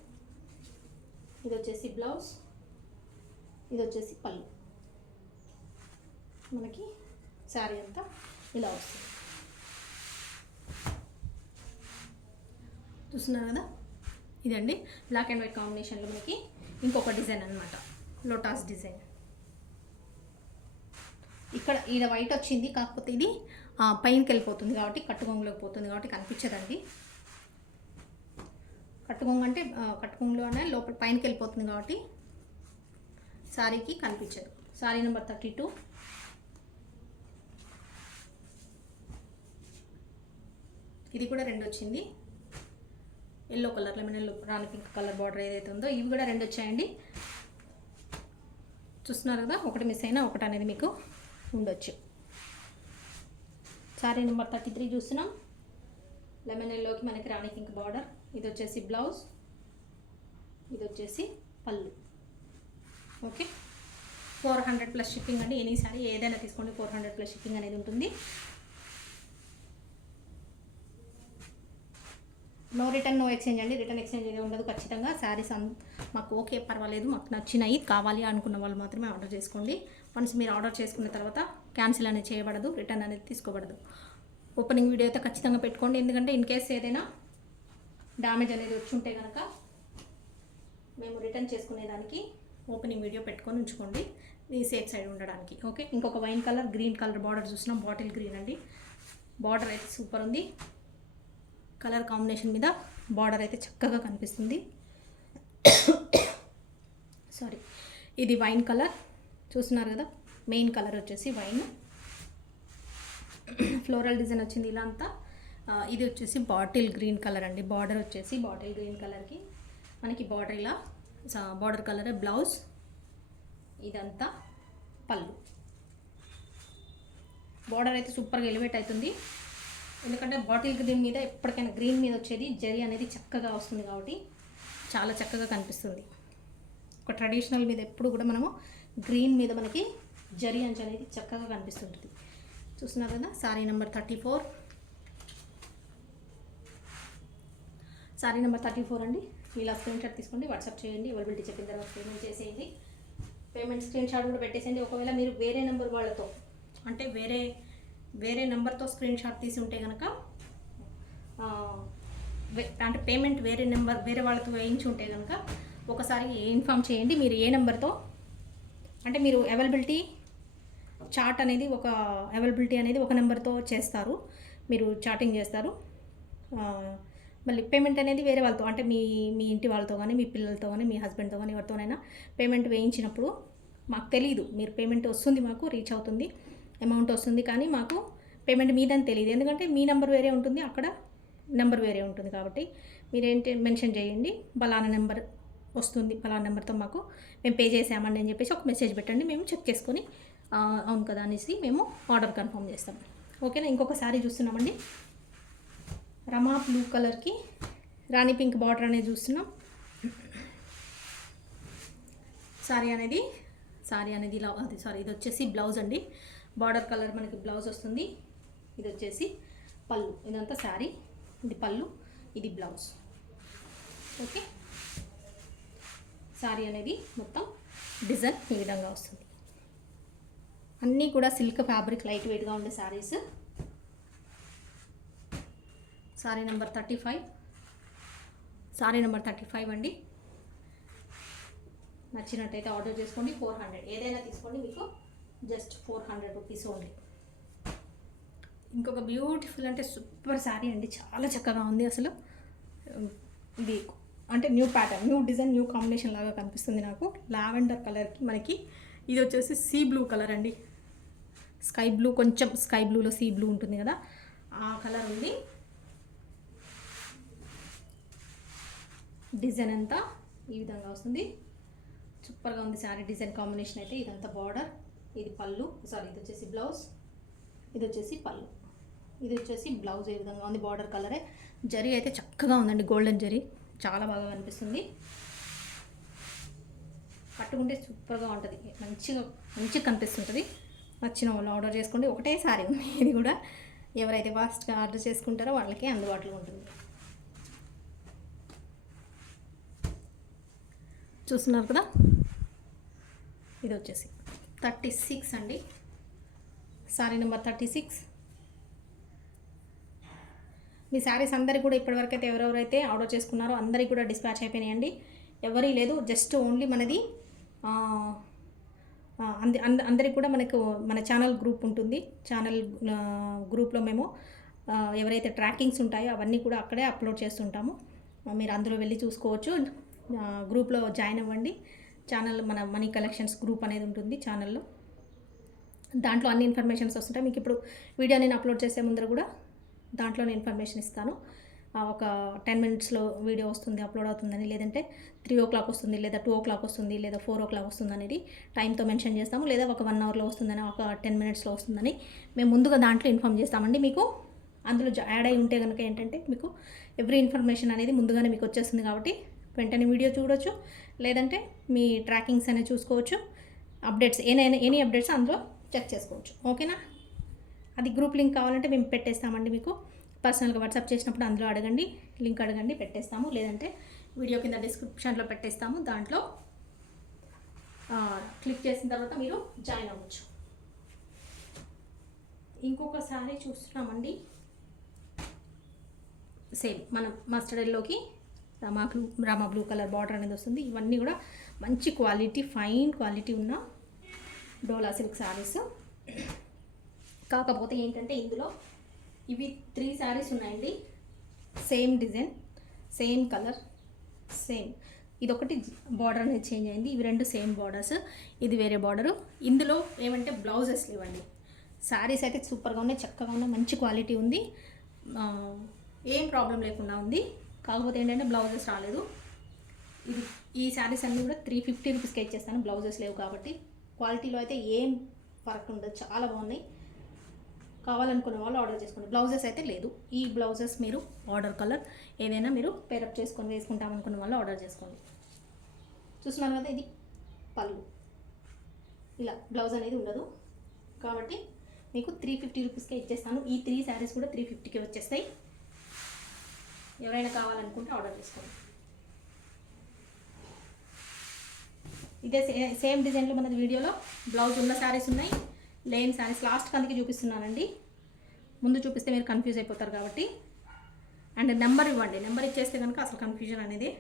ఇది వచ్చేసి బ్లౌజ్, ఇది వచ్చేసి పళ్ళు. మనకి శారీ అంతా ఇలా వస్తుంది. చూస్తున్నారు కదా, ఇదండి బ్లాక్ అండ్ వైట్ కాంబినేషన్లో మనకి ఇంకొక డిజైన్ అనమాట, లోటాస్ డిజైన్. ఇక్కడ ఈడ వైట్ వచ్చింది, కాకపోతే ఇది పైనకి వెళ్ళిపోతుంది కాబట్టి, కట్టుగొంగులోకి పోతుంది కాబట్టి కనిపించదండి. కట్టుగొంగులోనే లోపల పైనకి వెళ్ళిపోతుంది కాబట్టి శారీకి కనిపించదు. శారీ నెంబర్ 32. ఇది కూడా 2 వచ్చింది. ఎల్లో కలర్, లెమన్ ఎల్లో, రాణి పింక్ కలర్ బార్డర్ ఏదైతే ఉందో ఇవి కూడా 2 వచ్చాయండి. చూస్తున్నారు కదా, ఒకటి మిస్ అయినా ఒకటి అనేది మీకు ఉండొచ్చు. శారీ నెంబర్ 33 చూస్తున్నాం. లెమన్ ఎల్లోకి మనకి రాణి పింక్ బార్డర్. ఇది వచ్చేసి బ్లౌజ్, ఇది వచ్చేసి పళ్ళు. ఓకే, 400 ప్లస్ షిప్పింగ్ అండి. ఎనీ సారీ ఏదైనా తీసుకోండి, 400 ప్లస్ షిప్పింగ్ అనేది ఉంటుంది. నో రిటర్న్ నో ఎక్స్చేంజ్ అండి. రిటర్న్ ఎక్స్చేంజ్ అనేది ఉండదు. ఖచ్చితంగా శారీస్ మాకు ఓకే పర్వాలేదు, మాకు నచ్చినాయి కావాలి అనుకున్న వాళ్ళు మాత్రమే ఆర్డర్ చేసుకోండి. వన్స్ మీరు ఆర్డర్ చేసుకున్న తర్వాత క్యాన్సిల్ అనేది చేయబడదు, రిటర్న్ అనేది తీసుకోబడదు. ఓపెనింగ్ వీడియో అయితే ఖచ్చితంగా పెట్టుకోండి. ఎందుకంటే ఇన్ కేస్ ఏదైనా డ్యామేజ్ అనేది వచ్చి ఉంటే కనుక మేము రిటర్న్ చేసుకునేదానికి ఓపెనింగ్ వీడియో పెట్టుకొని ఉంచుకోండి, మీ సేఫ్ సైడ్ ఉండడానికి. ఓకే, ఇంకొక wine colour, green colour border చూస్తున్నాం. బాటిల్ గ్రీన్ అండి. బార్డర్ అయితే సూపర్ ఉంది. కలర్ కాంబినేషన్ మీద బార్డర్ అయితే చక్కగా కనిపిస్తుంది. సారీ, ఇది వైన్ కలర్ చూస్తున్నారు కదా. మెయిన్ కలర్ వచ్చేసి వైన్, ఫ్లోరల్ డిజైన్ వచ్చింది ఇలా అంతా. ఇది వచ్చేసి బాటిల్ గ్రీన్ కలర్ అండి. బార్డర్ వచ్చేసి బాటిల్ గ్రీన్ కలర్కి మనకి బార్డర్ ఇలా బార్డర్ కలర్ బ్లౌజ్, ఇదంతా పళ్ళు. బార్డర్ అయితే సూపర్గా ఎలివేట్ అవుతుంది. ఎందుకంటే బాటిల్ గ్రీన్ మీద ఎప్పటికైనా గ్రీన్ మీద వచ్చేది జరీ అనేది చక్కగా వస్తుంది కాబట్టి చాలా చక్కగా కనిపిస్తుంది. ఒక ట్రెడిషనల్ మీద ఎప్పుడు కూడా మనము గ్రీన్ మీద మనకి జరీ అంచు అనేది చక్కగా కనిపిస్తుంటుంది. చూస్తున్నారు కదా, సారీ నెంబర్ 34. సారీ నెంబర్ 34 అండి. ఇలా స్క్రీన్ షాట్ తీసుకోండి, వాట్సాప్ చేయండి. అవైలబిలిటీ చెప్పిన తర్వాత పేమెంట్ చేసేయండి. పేమెంట్ స్క్రీన్ షాట్ కూడా పెట్టేసేయండి. ఒకవేళ మీరు వేరే నెంబర్ వాళ్ళతో అంటే వేరే నెంబర్తో స్క్రీన్ షాట్ తీసి ఉంటే కనుక అంటే పేమెంట్ వేరే వాళ్ళతో వేయించి ఉంటే కనుక ఒకసారి ఇన్ఫామ్ చేయండి. మీరు ఏ నెంబర్తో అంటే మీరు అవైలబిలిటీ చార్ట్ అనేది అవైలబిలిటీ అనేది ఒక నెంబర్తో చేస్తారు. మీరు చాటింగ్ చేస్తారు. మళ్ళీ పేమెంట్ అనేది వేరే వాళ్ళతో, అంటే మీ మీ ఇంటి వాళ్ళతో కానీ, మీ పిల్లలతో కానీ, మీ హస్బెండ్తో కానీ, ఎవరితోనైనా పేమెంట్ వేయించినప్పుడు మాకు తెలియదు. మీరు పేమెంట్ వస్తుంది, మాకు రీచ్ అవుతుంది, అమౌంట్ వస్తుంది, కానీ మాకు పేమెంట్ మీదని తెలియదు. ఎందుకంటే మీ నెంబర్ వేరే ఉంటుంది, అక్కడ నెంబర్ వేరే ఉంటుంది. కాబట్టి మీరేంటి మెన్షన్ చేయండి, పలానా నెంబర్ వస్తుంది, పలానా నెంబర్తో మాకు మేము పే చేసామండి అని చెప్పేసి ఒక మెసేజ్ పెట్టండి. మేము చెక్ చేసుకొని అవును కదా అనేసి మేము ఆర్డర్ కన్ఫర్మ్ చేస్తాం. ఓకేనా. ఇంకొక శారీ చూస్తున్నామండి, రమా బ్లూ కలర్కి రాణి పింక్ బార్డర్ అనేది చూస్తున్నాం. శారీ అనేది ఇలా ఇది వచ్చేసి బ్లౌజ్ అండి. బార్డర్ కలర్ మనకి బ్లౌజ్ వస్తుంది. ఇది వచ్చేసి పళ్ళు. ఇదంతా శారీ, ఇది పళ్ళు, ఇది బ్లౌజ్. ఓకే. శారీ అనేది మొత్తం డిజైన్ ఈ విధంగా వస్తుంది. అన్నీ కూడా సిల్క్ ఫ్యాబ్రిక్, లైట్ వెయిట్గా ఉండే శారీస్. శారీ నెంబర్ 35, శారీ నెంబర్ 35 అండి. నచ్చినట్టయితే ఆర్డర్ చేసుకోండి. 400 ఏదైనా తీసుకోండి, మీకు జస్ట్ 400 రూపీస్ ఓన్లీ. ఇంకొక బ్యూటిఫుల్ అంటే సూపర్ శారీ అండి, చాలా చక్కగా ఉంది అసలు. ఇది అంటే new pattern, new design, new combination లాగా కనిపిస్తుంది నాకు. లావెండర్ కలర్కి మనకి ఇది వచ్చేసి సీ బ్లూ కలర్ అండి. స్కై బ్లూ, కొంచెం స్కై బ్లూలో సీ బ్లూ ఉంటుంది కదా, ఆ కలర్ ఉంది. డిజైన్ అంతా ఈ విధంగా వస్తుంది. సూపర్గా ఉంది శారీ డిజైన్ కాంబినేషన్ అయితే. ఇదంతా బార్డర్, ఇది పళ్ళు, ఇది వచ్చేసి బ్లౌజ్, ఇది వచ్చేసి పళ్ళు, ఇది వచ్చేసి బ్లౌజ్. ఏ విధంగా ఉంది, బార్డర్ కలరే. జరీ అయితే చక్కగా ఉందండి, గోల్డెన్ జరీ, చాలా బాగా కనిపిస్తుంది. కట్టుకుంటే సూపర్గా ఉంటుంది, మంచిగా కనిపిస్తుంటుంది. నచ్చిన వాళ్ళు ఆర్డర్ చేసుకోండి. ఒకటే శారీ ఉంది ఇది కూడా. ఎవరైతే ఫాస్ట్గా ఆర్డర్ చేసుకుంటారో వాళ్ళకే అందుబాటులో ఉంటుంది. చూస్తున్నారు కదా, ఇది వచ్చేసి 36 అండి. శారీ నెంబర్ 36. మీ శారీస్ అందరికీ కూడా ఇప్పటివరకు అయితే ఎవరెవరైతే ఆర్డర్ చేసుకున్నారో అందరికీ కూడా డిస్పాచ్ అయిపోయినాయండి. ఎవరీ లేదు, జస్ట్ ఓన్లీ మనది అందరికి కూడా మనకు మన ఛానల్ గ్రూప్ ఉంటుంది. ఛానల్ గ్రూప్లో మేము ఎవరైతే ట్రాకింగ్స్ ఉంటాయో అవన్నీ కూడా అక్కడే అప్లోడ్ చేస్తుంటాము. మీరు అందులో వెళ్ళి చూసుకోవచ్చు. గ్రూప్లో జాయిన్ అవ్వండి. ఛానల్ మన మనీ కలెక్షన్స్ గ్రూప్ అనేది ఉంటుంది ఛానల్లో. దాంట్లో అన్ని ఇన్ఫర్మేషన్స్ వస్తుంటాయి. మీకు ఇప్పుడు వీడియో నేను అప్లోడ్ చేసే ముందర కూడా దాంట్లోనే ఇన్ఫర్మేషన్ ఇస్తాను. ఒక 10 మినిట్స్లో వీడియో వస్తుంది, అప్లోడ్ అవుతుందని, లేదంటే 3 o'clock వస్తుంది, లేదా 2 o'clock వస్తుంది, లేదా 4 o'clock వస్తుంది అనేది టైంతో మెన్షన్ చేస్తాము. లేదా ఒక 1 hourలో వస్తుందని, ఒక 10 minutesలో వస్తుందని మేము ముందుగా దాంట్లో ఇన్ఫామ్ చేస్తామండి. మీకు అందులో యాడ్ అయి ఉంటే కనుక ఏంటంటే మీకు ఎవ్రీ ఇన్ఫర్మేషన్ అనేది ముందుగానే మీకు వచ్చేస్తుంది. కాబట్టి వెంటనే వీడియో చూడొచ్చు, లేదంటే మీ ట్రాకింగ్స్ అనేవి చూసుకోవచ్చు. అప్డేట్స్ ఎనీ అప్డేట్స్ అందులో చెక్ చేసుకోవచ్చు. ఓకేనా. అది గ్రూప్ లింక్ కావాలంటే మేము పెట్టేస్తామండి. మీకు పర్సనల్గా వాట్సాప్ చేసినప్పుడు అందులో అడగండి, లింక్ అడగండి, పెట్టేస్తాము. లేదంటే వీడియో కింద డిస్క్రిప్షన్లో పెట్టేస్తాము. దాంట్లో క్లిక్ చేసిన తర్వాత మీరు జాయిన్ అవ్వచ్చు. ఇంకొక శారీ చూస్తున్నామండి, సేమ్ మనం మస్టర్డ్ ఎల్లోకి రామా బ్లూ కలర్ బార్డర్ అనేది వస్తుంది. ఇవన్నీ కూడా మంచి క్వాలిటీ, ఫైన్ క్వాలిటీ ఉన్న డోలా సిల్క్ శారీస్. కాకపోతే ఏంటంటే ఇందులో ఇవి 3 శారీస్ ఉన్నాయండి. Same design, same colour, same. ఇదొకటి బార్డర్ అనేది చేంజ్ అయింది. ఇవి 2 సేమ్ బార్డర్స్, ఇది వేరే బార్డరు. ఇందులో ఏమంటే బ్లౌజెస్ లేవండి. శారీస్ అయితే సూపర్గా ఉన్నాయి, చక్కగా ఉన్నాయి, మంచి క్వాలిటీ ఉంది, ఏం ప్రాబ్లం లేకుండా ఉంది. కాకపోతే ఏంటంటే బ్లౌజెస్ రాలేదు. ఈ శారీస్ అన్నీ కూడా 350 రూపీస్కి ఇచ్చేస్తాను. బ్లౌజెస్ లేవు కాబట్టి క్వాలిటీలో అయితే ఏం ఫరక్ ఉండదు, చాలా బాగున్నాయి. కావాలనుకునే వాళ్ళు ఆర్డర్ చేసుకోండి. బ్లౌజెస్ అయితే లేదు. ఈ బ్లౌజెస్ మీరు ఆర్డర్ కలర్ ఏదైనా మీరు పేరప్ చేసుకొని వేసుకుంటామనుకున్న వాళ్ళు ఆర్డర్ చేసుకోండి. చూస్తున్నారు కదా, ఇది పళ్ళు. ఇలా బ్లౌజ్ అనేది ఉండదు కాబట్టి మీకు 350 రూపీస్కే ఇచ్చేస్తాను. ఈ 3 శారీస్ కూడా 350కే వచ్చేస్తాయి. ఎవరైనా కావాలనుకుంటే ఆర్డర్ చేసుకోండి. ఇదే సేమ్ డిజైన్లో మనది వీడియోలో బ్లౌజ్ ఉన్న శారీస్ ఉన్నాయి, లేని శారీస్ లాస్ట్ కందికి చూపిస్తున్నానండి. ముందు చూపిస్తే మీరు కన్ఫ్యూజ్ అయిపోతారు కాబట్టి. అండ్ నెంబర్ ఇవ్వండి, నెంబర్ ఇచ్చేస్తే కనుక అసలు కన్ఫ్యూజన్ అనేది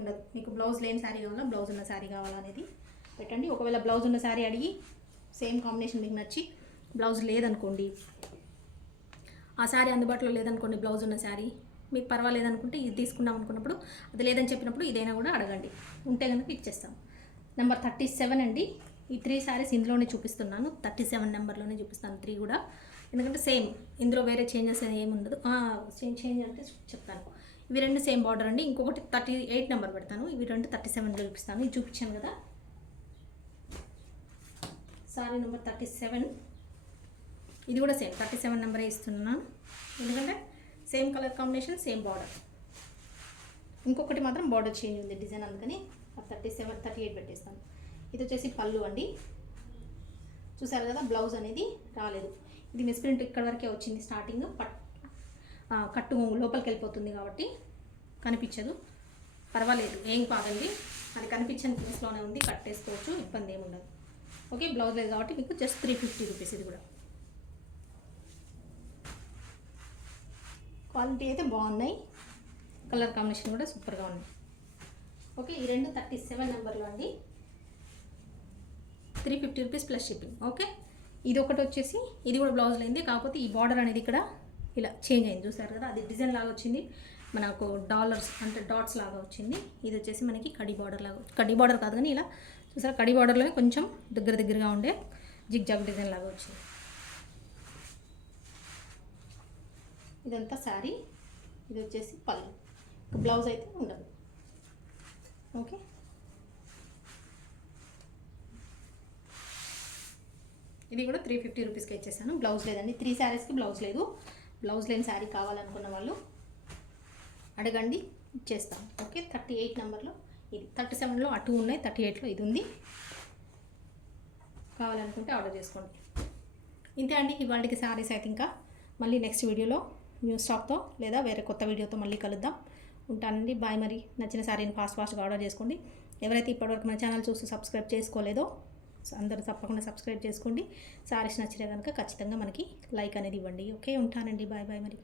ఉండదు. మీకు బ్లౌజ్ లేని శారీ కావాలా, బ్లౌజ్ ఉన్న శారీ కావాలా అనేది పెట్టండి. ఒకవేళ బ్లౌజ్ ఉన్న శారీ అడిగి సేమ్ కాంబినేషన్ మీకు నచ్చి బ్లౌజ్ లేదనుకోండి, ఆ శారీ అందుబాటులో లేదనుకోండి, బ్లౌజ్ ఉన్న శారీ మీకు పర్వాలేదనుకుంటే ఇది తీసుకుందాం అనుకున్నప్పుడు, అది లేదని చెప్పినప్పుడు ఇదైనా కూడా అడగండి, ఉంటే కనుక ఇచ్చేస్తాం. నెంబర్ 37 అండి. ఈ 3 శారీస్ ఇందులోనే చూపిస్తున్నాను, 37 నెంబర్లోనే చూపిస్తాను 3 కూడా, ఎందుకంటే సేమ్, ఇందులో వేరే చేంజెస్ ఏముండదు. చేంజ్ అంటే చెప్తాను. ఇవి 2 సేమ్ బార్డర్ అండి. ఇంకొకటి 38 నెంబర్ పెడతాను, ఇవి 2 37లో చూపిస్తాను. ఇది చూపించాను కదా, సారీ నెంబర్ 37. ఇది కూడా సేమ్ 37 నెంబరే ఇస్తున్నాను, ఎందుకంటే same colour combination, same border. ఇంకొకటి మాత్రం బార్డర్ చేంజ్ ఉంది డిజైన్, అందుకని 37 38 పెట్టేస్తాను. ఇది వచ్చేసి పళ్ళు అండి, చూసారు కదా, బ్లౌజ్ అనేది రాలేదు. ఇది మిస్ప్రింట్ ఇక్కడ వరకే వచ్చింది స్టార్టింగ్, కట్టు లోపలికి వెళ్ళిపోతుంది కాబట్టి కనిపించదు, పర్వాలేదు, ఏం కాదండి. అది కనిపించని ప్లేస్లోనే ఉంది, కట్టేసుకోవచ్చు, ఇబ్బంది ఏమి ఉండదు. ఓకే, బ్లౌజ్ లేదు కాబట్టి మీకు జస్ట్ 350 రూపీస్. ఇది కూడా క్వాలిటీ అయితే బాగున్నాయి, కలర్ కాంబినేషన్ కూడా సూపర్గా ఉంది. ఓకే, ఈ 2 37 నెంబర్లో అండి, 350 రూపీస్ ప్లస్ షిప్పింగ్. ఓకే, ఇది ఒకటి వచ్చేసి, ఇది కూడా బ్లౌజ్ లేనిది, కాకపోతే ఈ బార్డర్ అనేది ఇక్కడ ఇలా చేంజ్ అయింది, చూసారు కదా, అది డిజైన్ లాగా వచ్చింది మనకు, డాలర్స్ అంటే డాట్స్ లాగా వచ్చింది. ఇది వచ్చేసి మనకి కడి బార్డర్ లాగా, కడి బార్డర్ కాదు కానీ ఇలా చూసారా, కడి బార్డర్లోనే కొంచెం దగ్గరగా ఉండే జిగ్ జాగ్ డిజైన్ లాగా వచ్చింది. ఇదంతా శారీ, ఇది వచ్చేసి పళ్ళు, బ్లౌజ్ అయితే ఉండదు. ఓకే, ఇది కూడా 350 రూపీస్కి ఇచ్చేసాను. బ్లౌజ్ లేదండి, 3 శారీస్కి బ్లౌజ్ లేదు. బ్లౌజ్ లేని శారీ కావాలనుకున్న వాళ్ళు అడగండి, ఇచ్చేస్తాం. ఓకే, 38 నెంబర్లో ఇది, 37లో అటు ఉన్నాయి, 38లో ఇది ఉంది, కావాలనుకుంటే ఆర్డర్ చేసుకోండి. ఇంతే అండి ఇవాళకి శారీస్. అయితే ఇంకా మళ్ళీ నెక్స్ట్ వీడియోలో న్యూ స్టాక్తో లేదా వేరే కొత్త వీడియోతో మళ్ళీ కలుద్దాం. ఉంటానండి, బాయ్. మరి నచ్చిన శారీని ఫాస్ట్గా ఆర్డర్ చేసుకోండి. ఎవరైతే ఇప్పటివరకు మన ఛానల్ చూసి సబ్స్క్రైబ్ చేసుకోలేదో అందరూ తప్పకుండా సబ్స్క్రైబ్ చేసుకోండి. శారీస్ నచ్చితే కనుక ఖచ్చితంగా మనకి లైక్ అనేది ఇవ్వండి. ఓకే, ఉంటానండి, బాయ్ మరి.